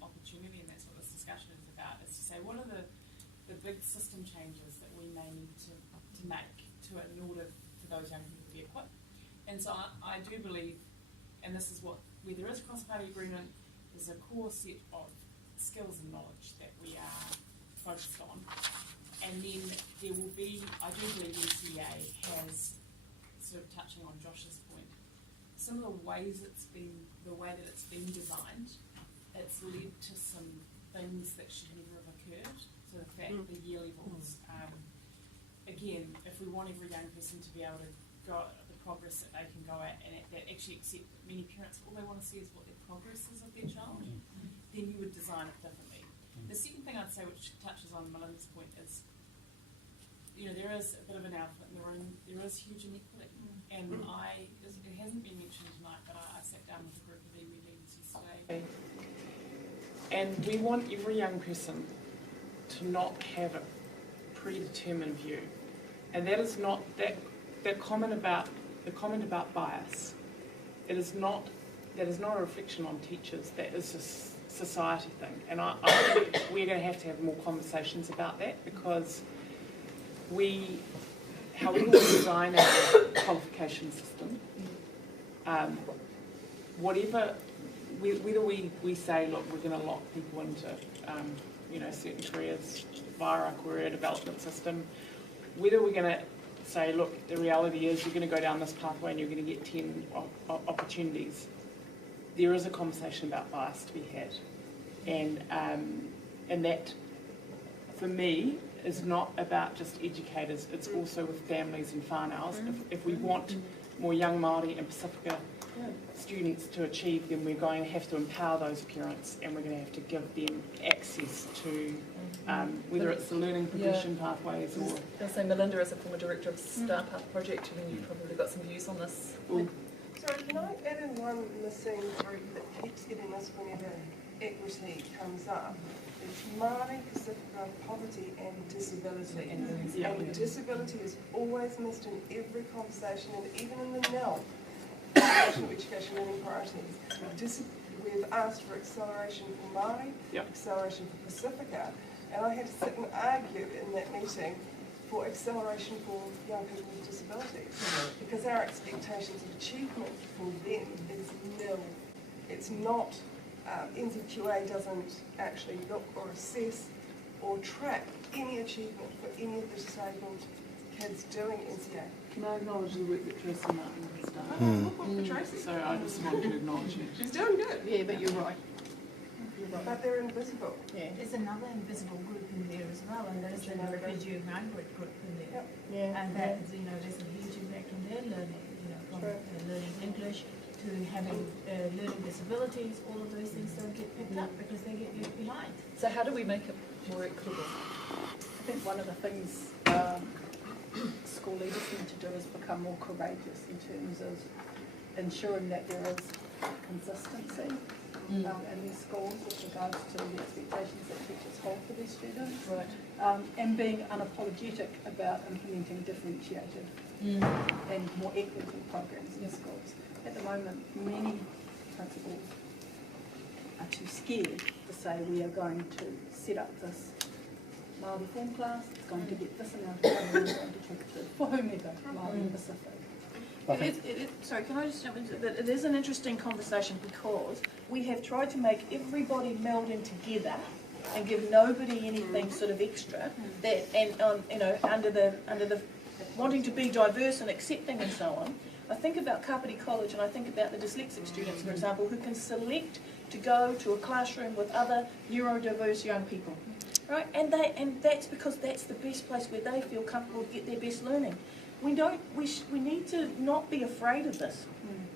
opportunity, and that's what this discussion is about, is to say, what are the big system changes that we may need to make in order for those young people to be equipped. And so I do believe, and this is where there is cross-party agreement, there's a core set of skills and knowledge that we are focused on. And then there will be, I do believe NCEA has sort of touching on Josh's point, some of the way that it's been designed, it's led to some things that should never have occurred. So the fact the year levels, again, if we want every young person to be able to go at the progress that they can go at, and that actually accept that many parents, all they want to see is what their progress is of their child, then you would design it differently. The second thing I'd say, which touches on Melinda's point, is there is a bit of an elephant in the room. There is huge inequity, and it hasn't been mentioned tonight, but I sat down with a group of iwi leaders yesterday, and we want every young person to not have a predetermined view, and that is not that comment about bias. That is not a reflection on teachers. That is a society thing, and I think we're going to have more conversations about that, because however we design our qualification system, whether we say, look, we're going to lock people into certain careers via our career development system, whether we're going to say, look, the reality is you're going to go down this pathway and you're going to get 10 opportunities, there is a conversation about bias to be had, and that, for me, is not about just educators, it's also with families and whānaus. If we want more young Māori and Pacifica students to achieve, then we're going to have to empower those parents, and we're going to have to give them access to whether it's the learning progression pathways or... I was saying, Melinda, as a former director of Star Path Project, I mean, you've probably got some views on this. Sorry, can I add in one missing group that keeps getting missed whenever equity comes up? It's Māori, Pacifica, poverty and disability. And disability is always missed in every conversation, and even in the NEL, National Education Learning Priorities. We've asked for acceleration for Māori, acceleration for Pacifica, and I had to sit and argue in that meeting for acceleration for young people with disabilities, because our expectations of achievement for them is nil. It's not, NCEA doesn't actually look or assess or track any achievement for any of the disabled kids doing NCEA. Can I acknowledge the work that Tracey Martin has done? For Tracey. So I just wanted to acknowledge it. She's doing good. Yeah, but you're right. But they're invisible. Yeah. There's another invisible group in there as well, and there's the refugee and migrant group in there. Yeah. And that is, there's a huge impact on their learning, from learning English to having learning disabilities. All of those things don't get picked up because they get left behind. So how do we make it more equitable? I think one of the things school leaders need to do is become more courageous in terms of ensuring that there is consistency in their schools with regards to the expectations that teachers hold for their students, and being unapologetic about implementing differentiated and more equitable programs in schools. At the moment, many principals are too scared to say we are going to set up this Māori form class, it's going to get this amount of money, we're going to take it to for whomever, Māori and Pacific. Sorry, can I just jump into that? It is an interesting conversation because we have tried to make everybody meld in together and give nobody anything sort of extra. That under the wanting to be diverse and accepting and so on. I think about Kapiti College and I think about the dyslexic students, for example, who can select to go to a classroom with other neurodiverse young people, right? And that's because that's the best place where they feel comfortable to get their best learning. We need to not be afraid of this.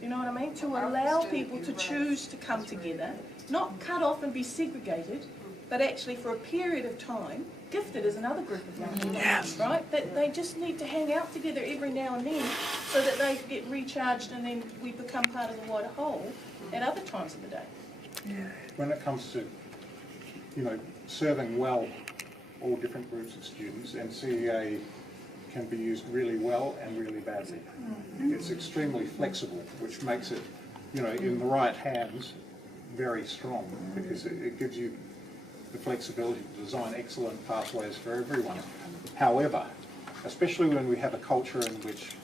You know what I mean? To allow people to choose to come together, not cut off and be segregated, but actually for a period of time, gifted as another group of young people, right? That they just need to hang out together every now and then so that they get recharged and then we become part of the wider whole at other times of the day. When it comes to, serving well all different groups of students, NCEA can be used really well and really badly. It's extremely flexible, which makes it, in the right hands, very strong, because it gives you the flexibility to design excellent pathways for everyone. However, especially when we have a culture in which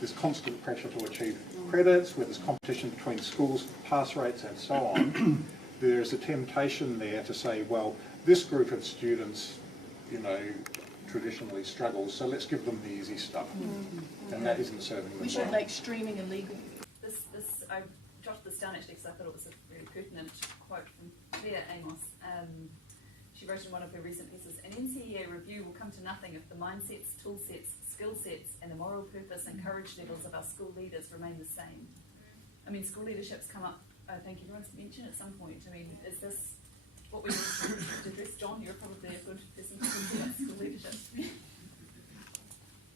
there's constant pressure to achieve credits, where there's competition between schools, pass rates and so on, there's a temptation there to say, well, this group of students, traditionally struggles, so let's give them the easy stuff. And that isn't serving them We should well. make streaming illegal. I jotted this down actually because I thought it was a really pertinent quote from Claire Amos. She wrote in one of her recent pieces, an NCEA review will come to nothing if the mindsets, tool sets, skill sets and the moral purpose and courage levels of our school leaders remain the same. I mean, school leadership's come up, I think everyone's mentioned at some point. I mean, is this what we need to address? John, you're probably a good person to talk about school leadership.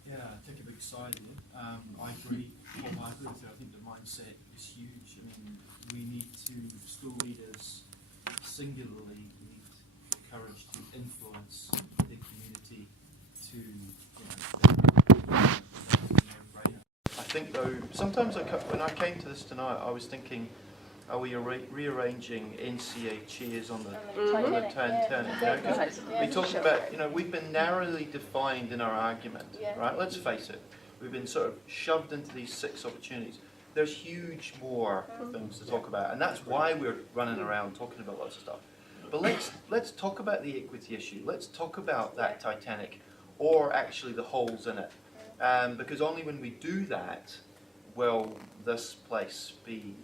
Yeah, take a big side here. I agree wholeheartedly with you. I think the mindset is huge. I mean, we need to, school leaders singularly need the courage to influence their community to, no-brainer. I think though, sometimes when I came to this tonight, I was thinking, are we rearranging NCEA chairs on the Titanic? We talked about, we've been narrowly defined in our argument, right? Let's face it. We've been sort of shoved into these 6 opportunities. There's huge more things to talk about, and that's why we're running around talking about lots of stuff. But let's talk about the equity issue. Let's talk about that Titanic, or actually the holes in it, because only when we do that will this place be,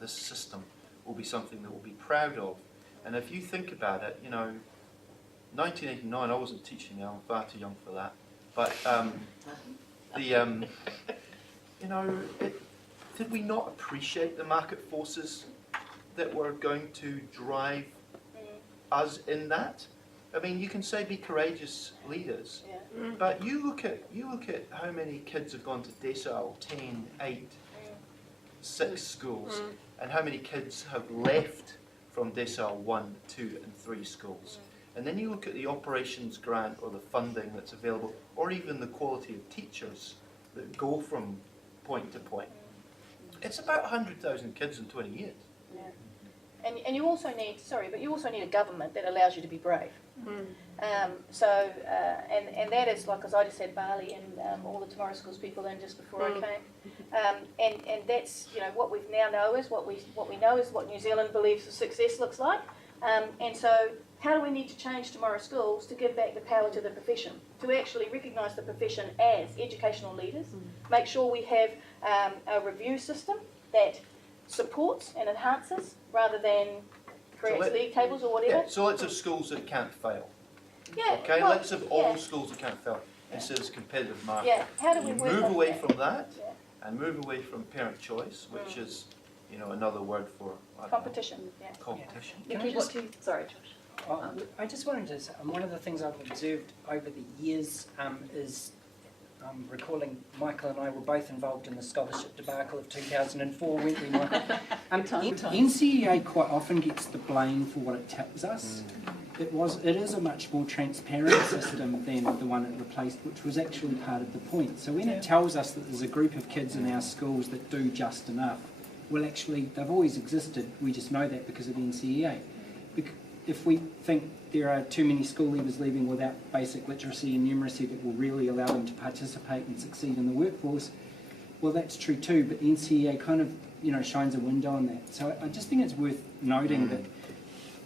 this system will be something that we'll be proud of. And if you think about it, 1989, I wasn't teaching, I'm far too young for that. But did we not appreciate the market forces that were going to drive us in that? I mean, you can say be courageous leaders, but you look at how many kids have gone to decile 10, 8, 6 schools, and how many kids have left from decile 1, 2, and 3 schools. And then you look at the operations grant or the funding that's available, or even the quality of teachers that go from point to point. It's about 100,000 kids in 20 years. Yeah. And you also need, you also need a government that allows you to be brave. And that is, like, as I just had Bali and all the Tomorrow Schools people in just before I came. And that's, what we now know is what we know is what New Zealand believes success looks like. And so how do we need to change Tomorrow Schools to give back the power to the profession, to actually recognise the profession as educational leaders, make sure we have a review system that supports and enhances rather than creates league tables or whatever. Yeah, so let's have schools that can't fail. Yeah, okay, well, let's have all schools that can't fail instead of competitive market. Yeah, how do we work move on away that? from that and move away from parent choice, which is, another word for competition. Competition. Nikki, sorry, Josh. I just wanted to say, one of the things I've observed over the years is recalling Michael and I were both involved in the scholarship debacle of 2004, weren't we, Michael? NCEA quite often gets the blame for what it tells us. It is a much more transparent system than the one it replaced, which was actually part of the point. So when it tells us that there's a group of kids in our schools that do just enough, well, actually, they've always existed. We just know that because of the NCEA. If we think there are too many school leavers leaving without basic literacy and numeracy that will really allow them to participate and succeed in the workforce, well, that's true too, but the NCEA kind of, shines a window on that. So I just think it's worth noting that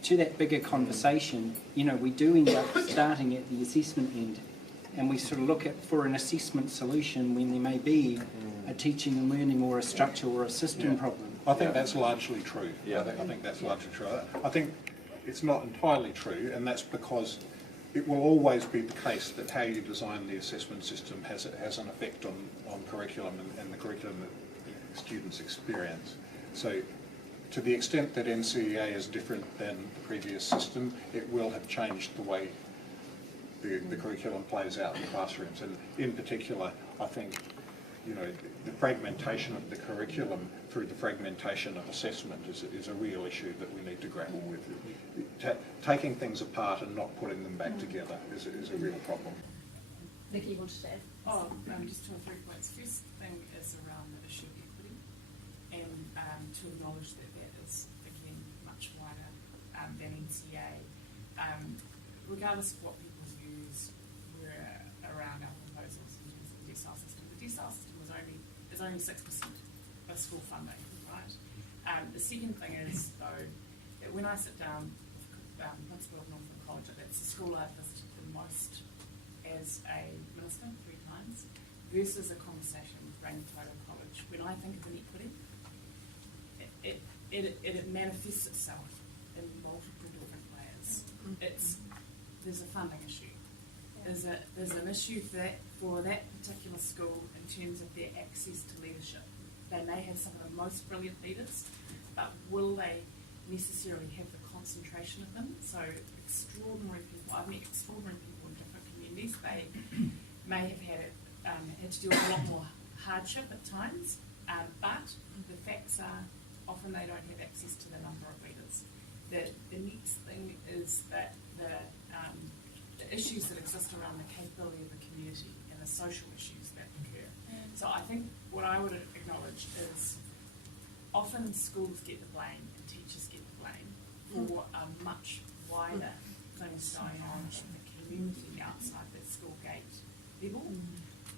to that bigger conversation, we do end up starting at the assessment end, and we sort of look for an assessment solution when there may be a teaching and learning or a structure or a system problem. I think that's largely true. I think that's largely true. I think it's not entirely true, and that's because it will always be the case that how you design the assessment system has an effect on curriculum and the curriculum that the students experience. So to the extent that NCEA is different than the previous system, it will have changed the way the curriculum plays out in classrooms. And in particular, I think, the fragmentation of the curriculum through the fragmentation of assessment is a real issue that we need to grapple with. Taking things apart and not putting them back together is a real problem. Nikki, you wanted to add? Just 2 or 3 points. First thing is around the issue of equity, and to acknowledge that is, again, much wider than NCEA. Regardless of what people's views were around our proposals in terms of the decile system, the decile system is only 6% of school funding, right? The second thing is, though, that when I sit down with principal of Northland College, that's the school I've visited the most as a minister 3 times versus a conversation with Rangitoto College. When I think of inequity, it manifests itself in multiple different layers. There's a funding issue. There's an issue for that particular school in terms of their access to leadership. They may have some of the most brilliant leaders, but will they necessarily have the concentration of them? So extraordinary people, I've met extraordinary people in different communities. They may have had to deal with a lot more hardship at times, but the facts are often they don't have access to the number of leaders. The next thing is that the issues that exist around the capability of the community and the social issues that occur. So I think what I would acknowledge is often schools get the blame and teachers get the blame for a much wider things going on in the community outside the school gate level.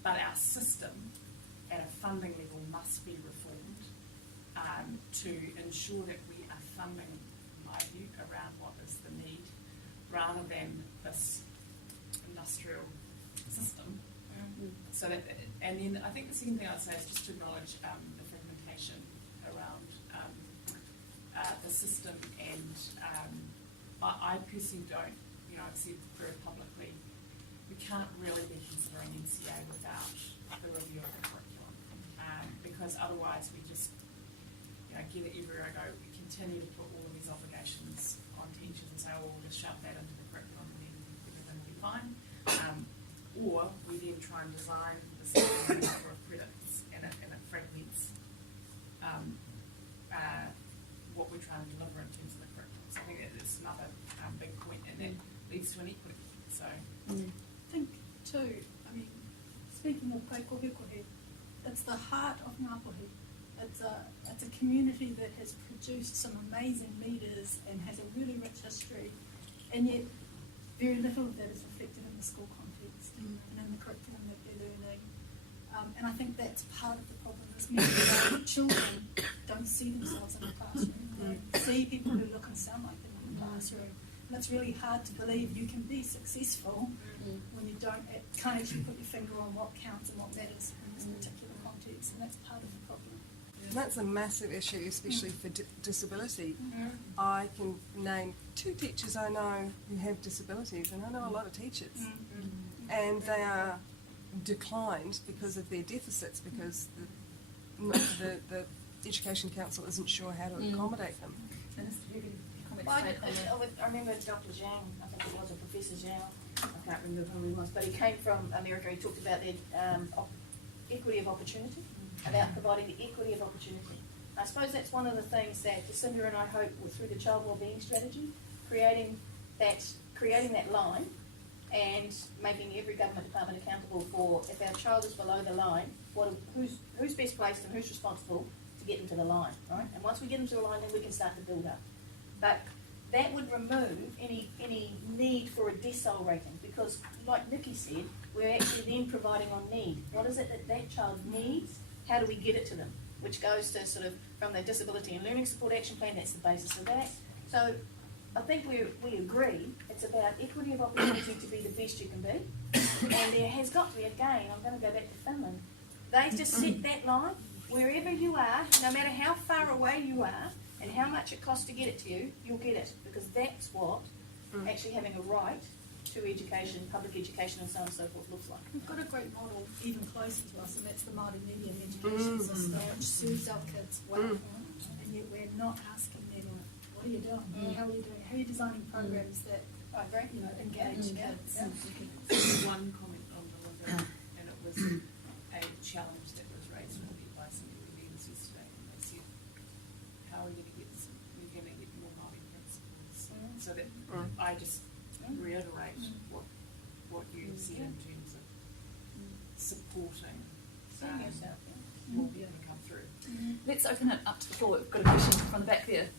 But our system at a funding level must be reformed to ensure that we are funding, in my view, around what is the need rather than this industrial system. So that, and then I think the second thing I'd say is just to acknowledge the fragmentation around the system, and I personally don't, I've said very publicly, we can't really be considering NCEA without the review of the curriculum, because otherwise we just, get it everywhere I go, we continue to put all of these obligations on teachers and say, oh, we'll just shove that into the curriculum and then everything will be fine. Or we then try and design the system number of credits and it fragments what we're trying to deliver in terms of the curriculum. So I think it's another big point, and that leads to inequity. So I think too, speaking of Kaikohe, it's the heart of Ngāpuhi. It's a community that has produced some amazing leaders and has a really rich history, and yet very little of that is reflected in the school context and in the curriculum that they're learning. And I think that's part of the problem, is many of our children don't see themselves in the classroom. They see people who look and sound like them in the classroom. And it's really hard to believe you can be successful when you can't actually put your finger on what counts and what matters in this particular context, and that's part of the problem. That's a massive issue, especially for disability. I can name 2 teachers I know who have disabilities, and I know a lot of teachers. And they are declined because of their deficits, because the Education Council isn't sure how to accommodate them. Well, I remember Dr. Zhang, I think it was, or Professor Zhang, I can't remember who he was, but he came from America. He talked about the equity of opportunity, about providing the equity of opportunity. I suppose that's one of the things that Jacinda and I hope through the child wellbeing strategy, creating that line and making every government department accountable for, if our child is below the line, who's best placed and who's responsible to get them to the line, right? And once we get them to the line, then we can start to build up. But that would remove any need for a decile rating, because like Nikki said, we're actually then providing on need. What is it that child needs? How do we get it to them? Which goes to sort of from the Disability and Learning Support Action Plan, that's the basis of that. So I think we agree it's about equity of opportunity to be the best you can be. And there has got to be, again, I'm going to go back to Finland, they just set that line, wherever you are, no matter how far away you are, and how much it costs to get it to you, you'll get it, because that's what actually having a right to education, public education and so on and so forth looks like. We've got a great model even closer to us, and that's the Māori medium education system, which suits our kids well, and yet we're not asking them, what are you doing? How are you doing? How are you designing programs that engage kids? One comment on delivery, and it was a challenge that was raised by some of the leaders yesterday, and they said, how are we going to get more Māori principals? So that I just reiterate what you said in terms of supporting more people to come through. Let's open it up to the floor. We've got a question from the back there.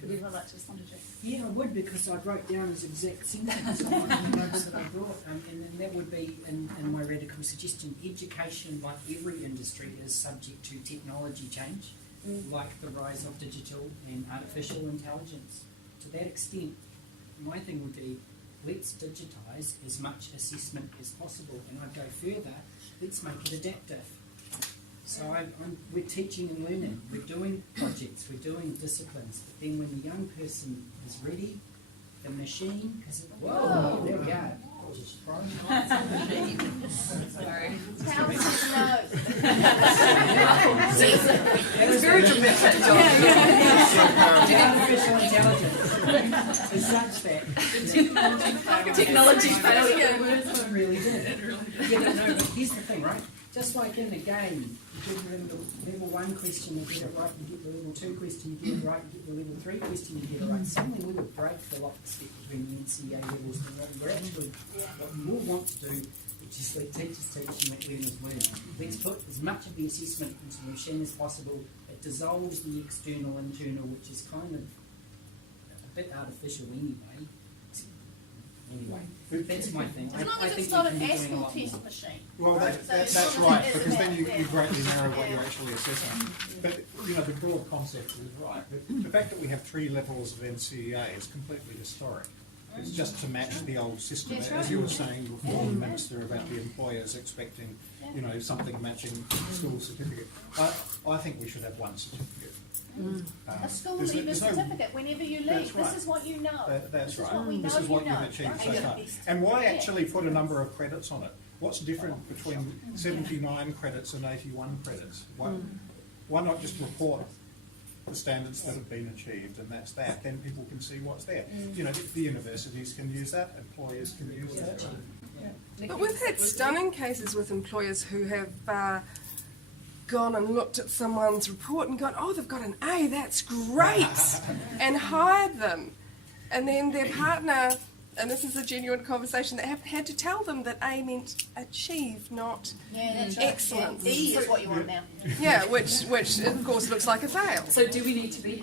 Could everyone like to respond to Jack. Yeah, I would, because I wrote down his exact sentence on one of the notes that I brought, and then that would be, in my radical suggestion, education, like every industry, is subject to technology change, like the rise of digital and artificial intelligence. To that extent, my thing would be, let's digitise as much assessment as possible, and I'd go further, let's make it adaptive. So we're teaching and learning, we're doing projects, we're doing disciplines, but then when the young person is ready, the machine, because whoa, there we are. Sorry. Pounds no. It's very dramatic. Artificial intelligence is such that Technology failure. Really did. Yeah, no, but here's the thing, right? Just like in the game, you give them the level 1 question, you get it right, you get the level 2 question, you get it right, you get the level 3 question, you get it right. Suddenly we would break the lockstep between the NCEA levels and what we're actually, what we all want to do, which is let teachers teach and let learners learn. Let's put as much of the assessment into the machine as possible. It dissolves the external, internal, which is kind of a bit artificial anyway. That's my thing. As long as it's not an actual test machine. Well, right? that's right, because then you greatly narrow what you're actually assessing. But, you know, the broad concept is right. The fact that we have 3 levels of NCEA is completely historic. It's just to match the old system, as you were saying before, Minister, about the employers expecting, you know, something matching school certificate. I think we should have 1 certificate. A school leaver certificate whenever you leave. Right. This is what you know. That's right. What we know This is what you you've know. achieved so Right. far. And why actually put a number of credits on it? What's different between 79 credits and 81 credits? Why not just report the standards that have been achieved, and that's that? Then people can see what's there. You know, the universities can use that, employers can use that. But we've had stunning cases with employers who have gone and looked at someone's report and gone, oh, they've got an A, that's great, and hired them. And then their partner, and this is a genuine conversation, they have had to tell them that A meant achieve, not That's excellence. Right. E is what you want now. Yeah, which of course looks like a fail. So do we need to be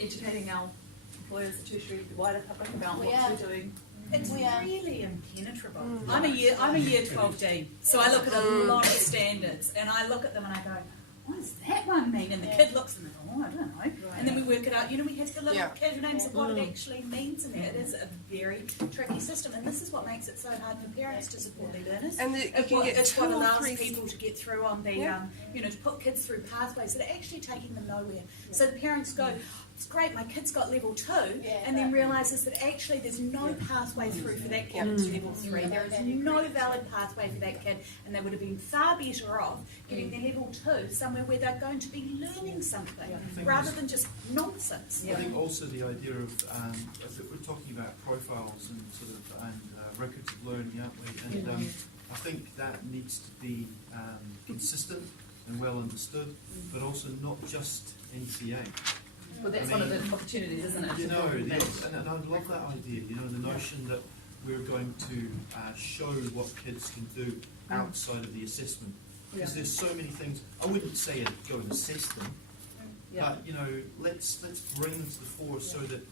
educating our employers, the tertiary, the wider public about what we're doing? It's We are. really impenetrable. I'm a year 12D, so I look at a lot of standards, and I look at them and I go, what does that one mean? And the kid looks and they go, oh, I don't know. And then we work it out. You know, we have the little kid names of what it actually means in there. It is a very tricky system, and this is what makes it so hard for parents to support their learners. And It's what allows people to get through on the, you know, to put kids through pathways that are actually taking them nowhere. So the parents go, it's great, my kid's got level 2, and then realises that actually there's no pathway through for that kid to level 3. There is no valid pathway for that kid, and they would have been far better off getting their level 2 somewhere where they're going to be learning something rather than just nonsense. I think also the idea of, as we're talking about profiles and sort of records of learning, aren't we? And I think that needs to be consistent and well understood, but also not just NCEA. Well, that's one of the opportunities, isn't it? You know, and I love that idea, you know, the notion that we're going to show what kids can do outside of the assessment. Because there's so many things, I wouldn't say go and assess them, but, you know, let's bring them to the fore so that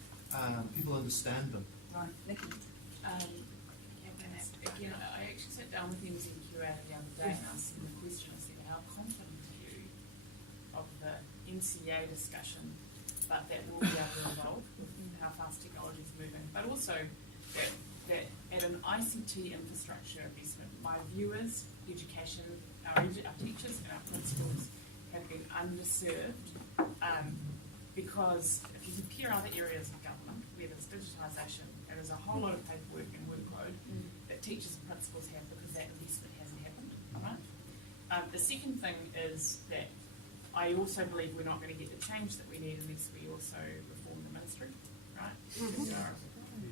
people understand them. Right, Nikki. Again, I actually sat down with NCEA the other day and asked them the question, I said, how confident are you of the NCEA discussion, but that will be able to evolve with how fast technology is moving, but also that at an ICT infrastructure investment, my view is education, our teachers and our principals have been underserved because if you compare other areas of government where there's digitisation, there's a whole lot of paperwork and workload that teachers and principals have because that investment hasn't happened. Right? The second thing is that I also believe we're not going to get the change that we need unless we also reform the ministry, right?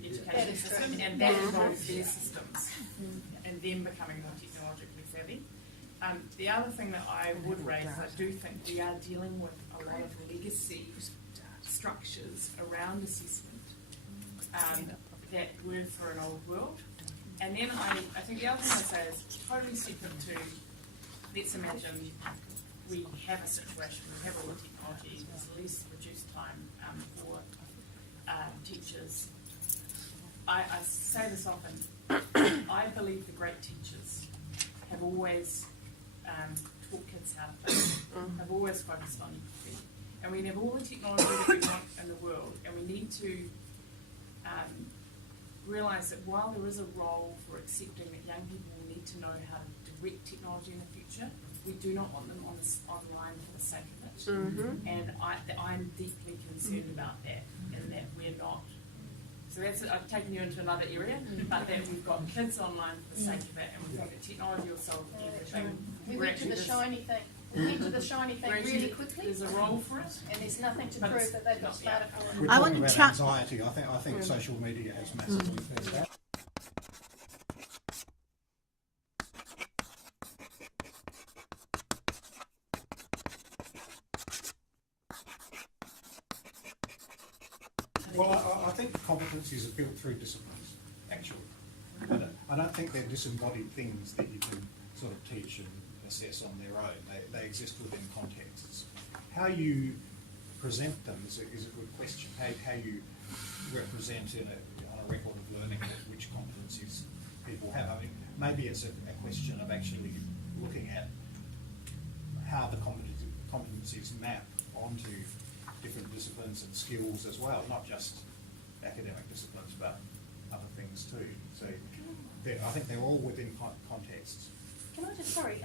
Education system, and that involves their systems and them becoming more technologically savvy. The other thing that I would raise, I do think we are dealing with a lot of legacy structures around assessment that were for an old world. And then I think the other thing I say is totally separate to, let's imagine we have a situation, we have all the technology, there's less reduced time for teachers, I say this often, I believe the great teachers have always taught kids how to think, have always focused on empathy. And we have all the technology that we want in the world, and we need to realise that while there is a role for accepting that young people will need to know how to direct technology in the future, we do not want them online for the sake of it. And I'm deeply concerned about that, and that we're not. So that's, I've taken you into another area, but that we've got kids online for the sake of it, and we think that technology will solve everything. We went to the shiny thing. We went to the shiny thing really quickly. There's a role for it, and there's nothing to prove that they've got smartphones. We're talking about anxiety. I think social media has massively fed that. Well, I think competencies are built through disciplines, actually. I don't think they're disembodied things that you can sort of teach and assess on their own. They exist within contexts. How you present them is a good question. How you represent on a record of learning which competencies people have. I mean, maybe it's a question of actually looking at how the competencies map onto different disciplines and skills as well, not just academic disciplines, but other things too. So I think they're all within contexts. Can I just, sorry,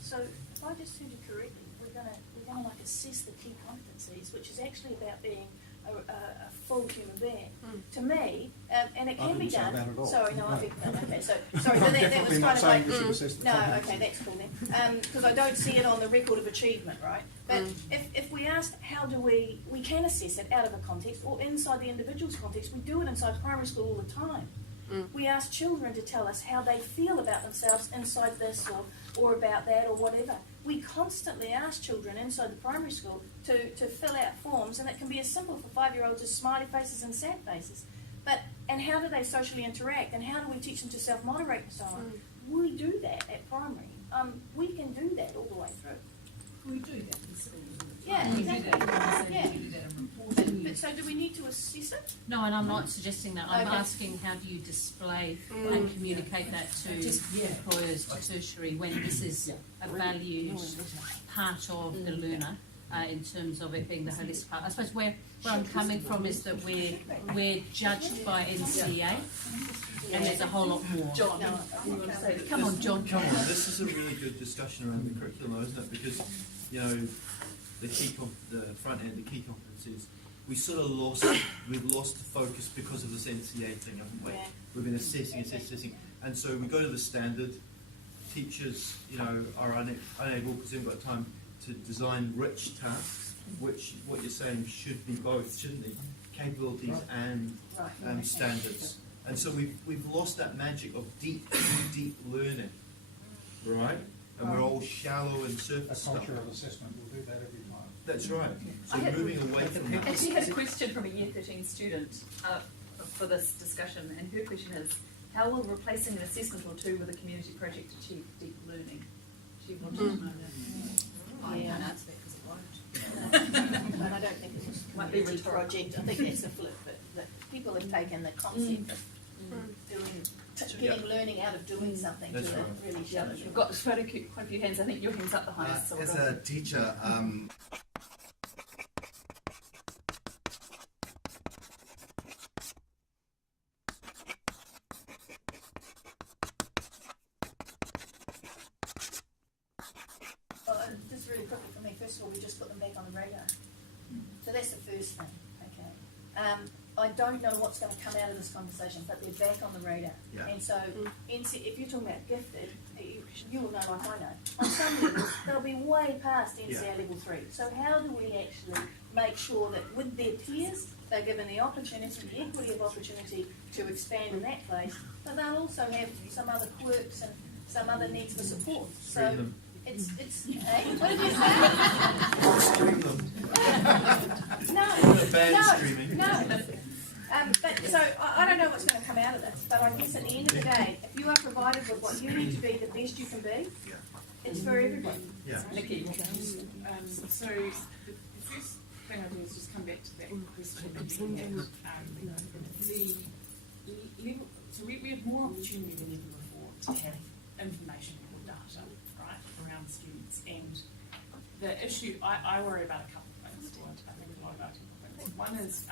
so if I just heard you correctly, we're gonna like assess the key competencies, which is actually about being a full human being. To me, and it can be done. Sorry, no, I think okay. So sorry, so that was kind of like no. Okay, that's cool then. Because I don't see it on the record of achievement, right? But if we asked how do we can assess it out of a context or inside the individual's context. We do it inside primary school all the time. We ask children to tell us how they feel about themselves inside this or about that or whatever. We constantly ask children inside the primary school to fill out forms, and it can be as simple for 5-year-olds as smiley faces and sad faces. And how do they socially interact, and how do we teach them to self-moderate and so on? We do that at primary. We can do that all the way through. We do that in school. Yeah, We exactly. do that. Yeah. We do that in reporting. But so do we need to assess it? No, and I'm not suggesting that. I'm Okay. asking how do you display and communicate that to employers, to tertiary, when this is a valued part of the learner in terms of it being the holistic part. I suppose where I'm coming from is that we're judged by NCEA, and there's a whole lot more. John, you want to say? Come on, John. This is a really good discussion around the curriculum, isn't it? Because, you know, the front end, the key competencies, we've lost the focus because of this NCEA thing, haven't we? Yeah. We've been assessing, and so we go to the standard. Teachers, you know, are unable because they haven't got time to design rich tasks, which what you're saying should be both, shouldn't they? Capabilities and standards. And so we've lost that magic of deep learning, right? And we're all shallow and surface A culture stuff. of assessment will do that every time. That's right. So moving away from I that. actually had a question from a Year 13 student for this discussion, and her question is, how will replacing an assessment or two with a community project achieve deep learning? She wanted to know that. I can't answer that because it won't. And I don't think it's a Might be community rhetorical. project. I think it's a flip. But people have taken the concept of getting learning out of doing something That's to right. really shallow. We've got quite a few hands. I think your hand's up the highest. So we'll As go. a teacher, Just really quickly for me, first of all, we just put them back on the radar. So that's the first thing, okay. I don't know what's going to come out of this conversation, but they're back on the radar. Yeah. And so, if you're talking about gifted, you will know like I know. On some levels, they'll be way past NCEA level 3. So how do we actually make sure that with their peers, they're given the opportunity, the equity of opportunity to expand in that place, but they'll also have some other quirks and some other needs for support. So it's hey, what did you say? Stream them. No. But so I don't know what's going to come out of this, but I guess at the end of the day, if you are provided with what you need to be the best you can be, it's for everybody. Yeah. Nikki. So the first thing I do is just come back to that question that you had. The level, so we have more opportunity than ever before to have information or data, right, around students. And the issue, I worry about a couple of things, or I think a lot about a couple of things. One is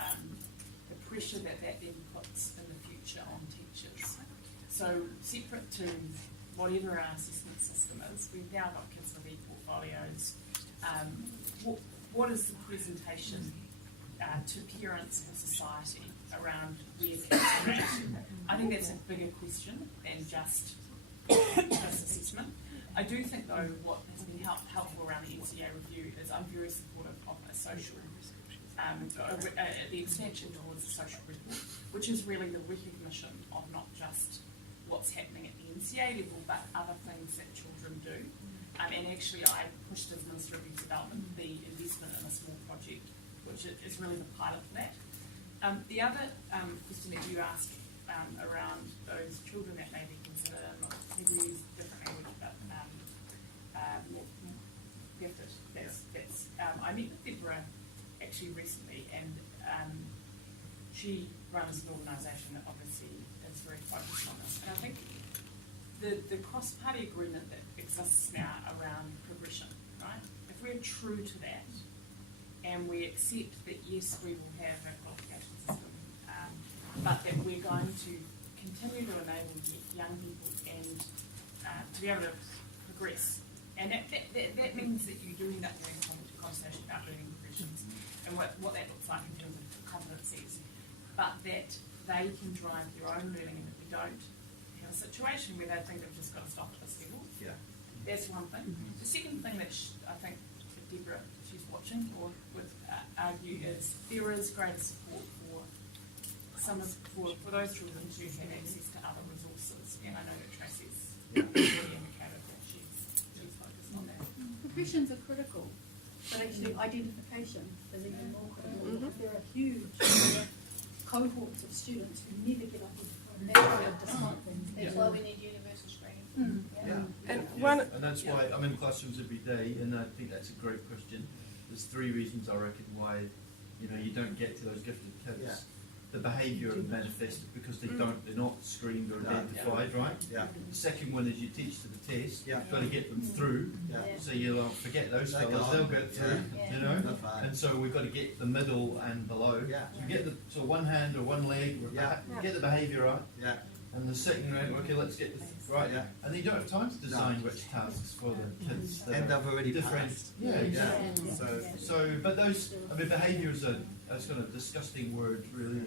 the pressure that then puts in the future on teachers. So separate to whatever our assessment system is, we've now got kids with e-portfolios. What is the presentation to parents or society around where kids are at? I think that's a bigger question than just assessment. I do think, though, what has been helpful around the NCEA review is I'm very supportive of a social, the expansion towards a social report, which is really the recognition of not just what's happening at the NCEA level, but other things that children do. And actually, I pushed as Minister of Youth Development the investment in a small project, which is really the pilot for that. The other question that you asked around those children that may be considered, maybe use different language, but more gifted. I met with Deborah actually recently, and she runs an organisation that obviously is very focused on this. And I think the cross-party agreement that exists now around progression, right? If we're true to that, and we accept that yes, we will have a qualification system, but that we're going to continue to enable young people and to be able to progress. And that means that you do end up having a conversation about learning progressions and what that looks like in terms of competencies, but that they can drive their own learning and that we don't have a situation where they think they've just got to stop at this level. Yeah. That's one thing. The second thing that I think Deborah, if she's watching, or would argue is there is greater support for for those children who have access to other resources, and I know that Tracey's really indicated that she's focused on that. Progressions are critical, but actually identification is even more critical because there are huge cohorts of students who never get identified despite things. That's why we need universal screening. And that's why I'm in classrooms every day, and I think that's a great question. There's three reasons I reckon why you don't get to those gifted kids. Yeah. The behaviour manifested because they're not screened or identified, right? Yeah. The second one is you teach to the test. Yeah. You've got to get them through. Yeah. So you'll forget those fellas, they'll get through. And so we've got to get the middle and below. Yeah. So you get one hand or one leg, get the behaviour right. Yeah. And the second round, okay, let's get this right. Yeah. And you don't have time to design which tasks for the kids. And they've already different. passed. Yeah, exactly. So, but those, behaviour is a kind of disgusting word, really.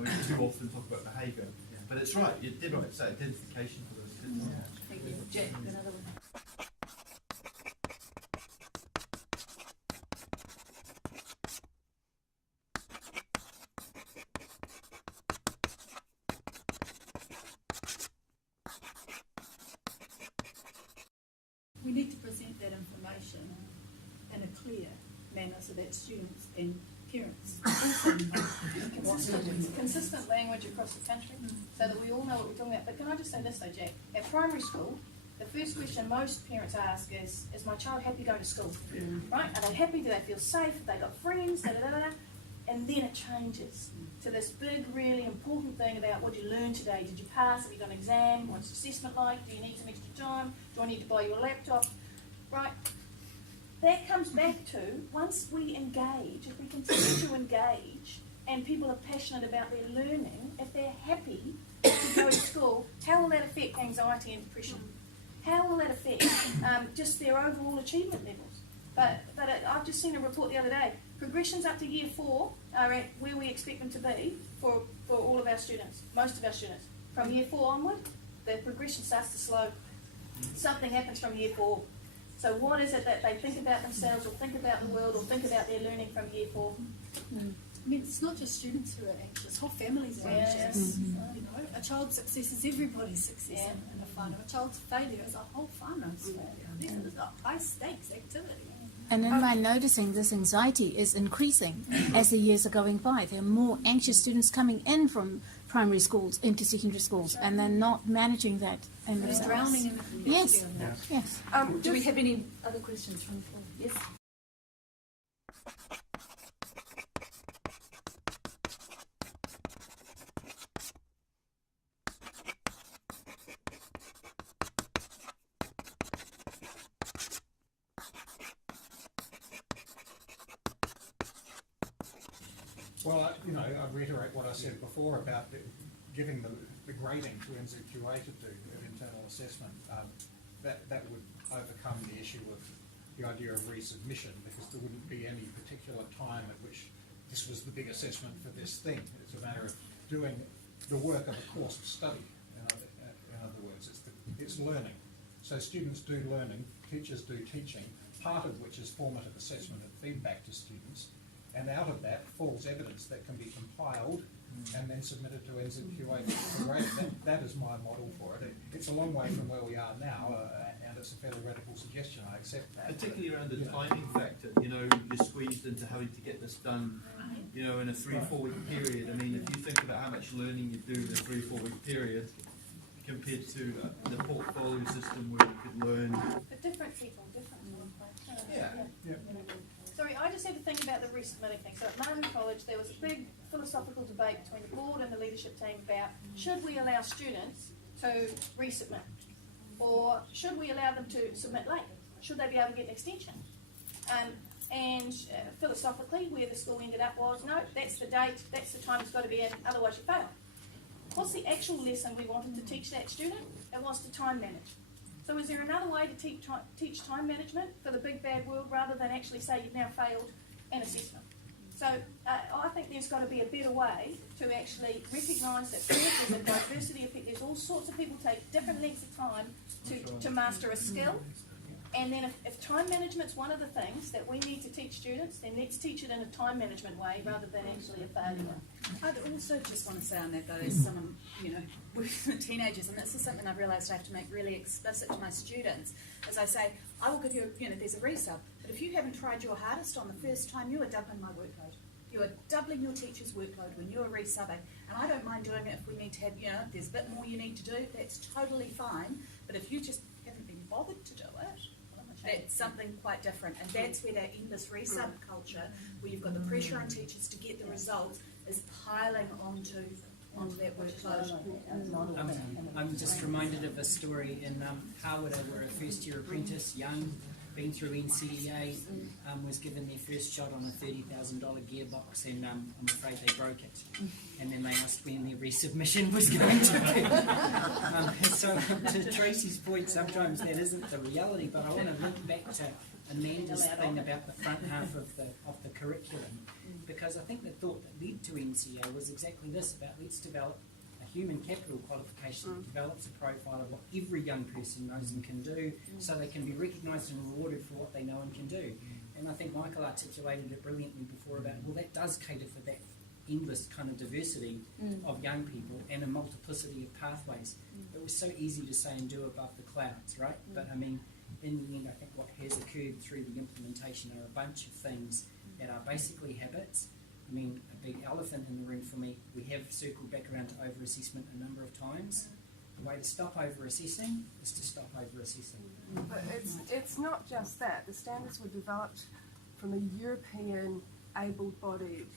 We too often talk about behaviour. Yeah. But it's right. You did right. It's identification for those kids. Yeah. Thank you. Jack, another one. We need to present that information in a clear manner so that students and parents also know consistent language across the country so that we all know what we're talking about. But can I just say this though, Jack? At primary school, the first question most parents ask is my child happy going to school? Right? Are they happy? Do they feel safe? Have they got friends? And then it changes to this big, really important thing about what did you learn today? Did you pass? Have you got an exam? What's the assessment like? Do you need some extra time? Do I need to buy you a laptop? Right? That comes back to, once we engage, if we continue to engage, and people are passionate about their learning, if they're happy to go to school, how will that affect anxiety and depression? How will that affect just their overall achievement levels? But I've just seen a report the other day. Progressions up to year 4 are at where we expect them to be for all of our students, most of our students. From year 4 onward, the progression starts to slow. Something happens from year 4. So what is it that they think about themselves or think about the world or think about their learning from year 4? I mean, it's not just students who are anxious, whole families are anxious. A child's success is everybody's success in a whānau. A child's failure is a whole whānau's failure. This is a high stakes activity. And in my noticing, this anxiety is increasing as the years are going by. There are more anxious students coming in from primary schools into secondary schools, and they're not managing that in themselves. Drowning in the complexity of that. Do we have any other questions from the floor? Yes. Well, I reiterate what I said before about giving the grading to NCEA to do an internal assessment. That would overcome the issue of the idea of resubmission, because there wouldn't be any particular time at which this was the big assessment for this thing. It's a matter of doing the work of a course of study. In other words, it's learning. So students do learning, teachers do teaching, part of which is formative assessment and feedback to students. And out of that falls evidence that can be compiled and then submitted to NCEA for grade. That is my model for it. It's a long way from where we are now, and it's a fairly radical suggestion. I accept that. Particularly around the timing factor. You're squeezed into having to get this done, in a 3 or 4 week period. I mean, if you think about how much learning you do in a 3 or 4 week period compared to the portfolio system where you could learn. But different people, different. Yeah. Sorry, I just had to think about the resubmitting thing. So at Martin College, there was a big philosophical debate between the board and the leadership team about should we allow students to resubmit, or should we allow them to submit late? Should they be able to get an extension? And philosophically, where the school ended up was, no, that's the date, that's the time it's got to be in, otherwise you fail. What's the actual lesson we wanted to teach that student? It was to time manage. So is there another way to teach time management for the big bad world rather than actually say you've now failed an assessment? So I think there's got to be a better way to actually recognise that there's a diversity of people. There's all sorts of people take different lengths of time to master a skill. And then if time management's one of the things that we need to teach students, then let's teach it in a time management way rather than actually a failure one. I'd also just want to say on that though, as someone, with teenagers, and this is something I've realised I have to make really explicit to my students, as I say, I will give you, there's a resub, but if you haven't tried your hardest on the first time, you are doubling my workload. You are doubling your teacher's workload when you are resubbing. And I don't mind doing it if we need to have, if there's a bit more you need to do, that's totally fine. But if you just haven't been bothered to do it, that's something quite different. And that's where that endless resub culture, where you've got the pressure on teachers to get the results, is piling onto that workload. I'm just reminded of a story in Harwood, where a first-year apprentice, young, been through NCEA, was given their first shot on a $30,000 gearbox, and I'm afraid they broke it. And then they asked when their resubmission was going to be. So to Tracey's point, sometimes that isn't the reality, but I want to link back to Amanda's thing about the front half of the curriculum, because I think the thought that led to NCEA was exactly this, about let's develop a human capital qualification that develops a profile of what every young person knows and can do, so they can be recognised and rewarded for what they know and can do. And I think Michael articulated it brilliantly before about, well, that does cater for that endless kind of diversity of young people and a multiplicity of pathways. It was so easy to say and do above the clouds, right? But I mean, in the end, I think what has occurred through the implementation are a bunch of things that are basically habits. I mean, a big elephant in the room for me, we have circled back around to over-assessment a number of times. The way to stop over-assessing is to stop over-assessing. But it's not just that. The standards were developed from a European able-bodied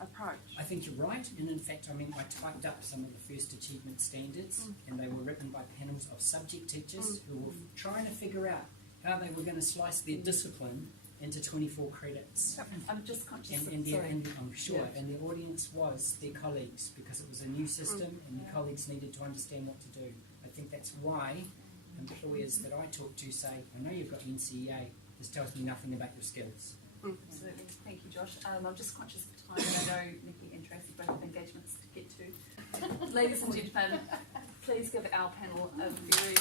approach. I think you're right, and in fact, I mean, I typed up some of the first achievement standards, and they were written by panels of subject teachers who were trying to figure out how they were going to slice their discipline into 24 credits. I'm just conscious And I'm sure, and the audience was their colleagues, because it was a new system and the colleagues needed to understand what to do. I think that's why employers that I talk to say, I know you've got NCEA, this tells me nothing about your skills. Absolutely. Thank you, Josh. I'm just conscious of time, and I know Nikki and Tracey both have engagements to get to. Ladies and gentlemen, please give our panel a very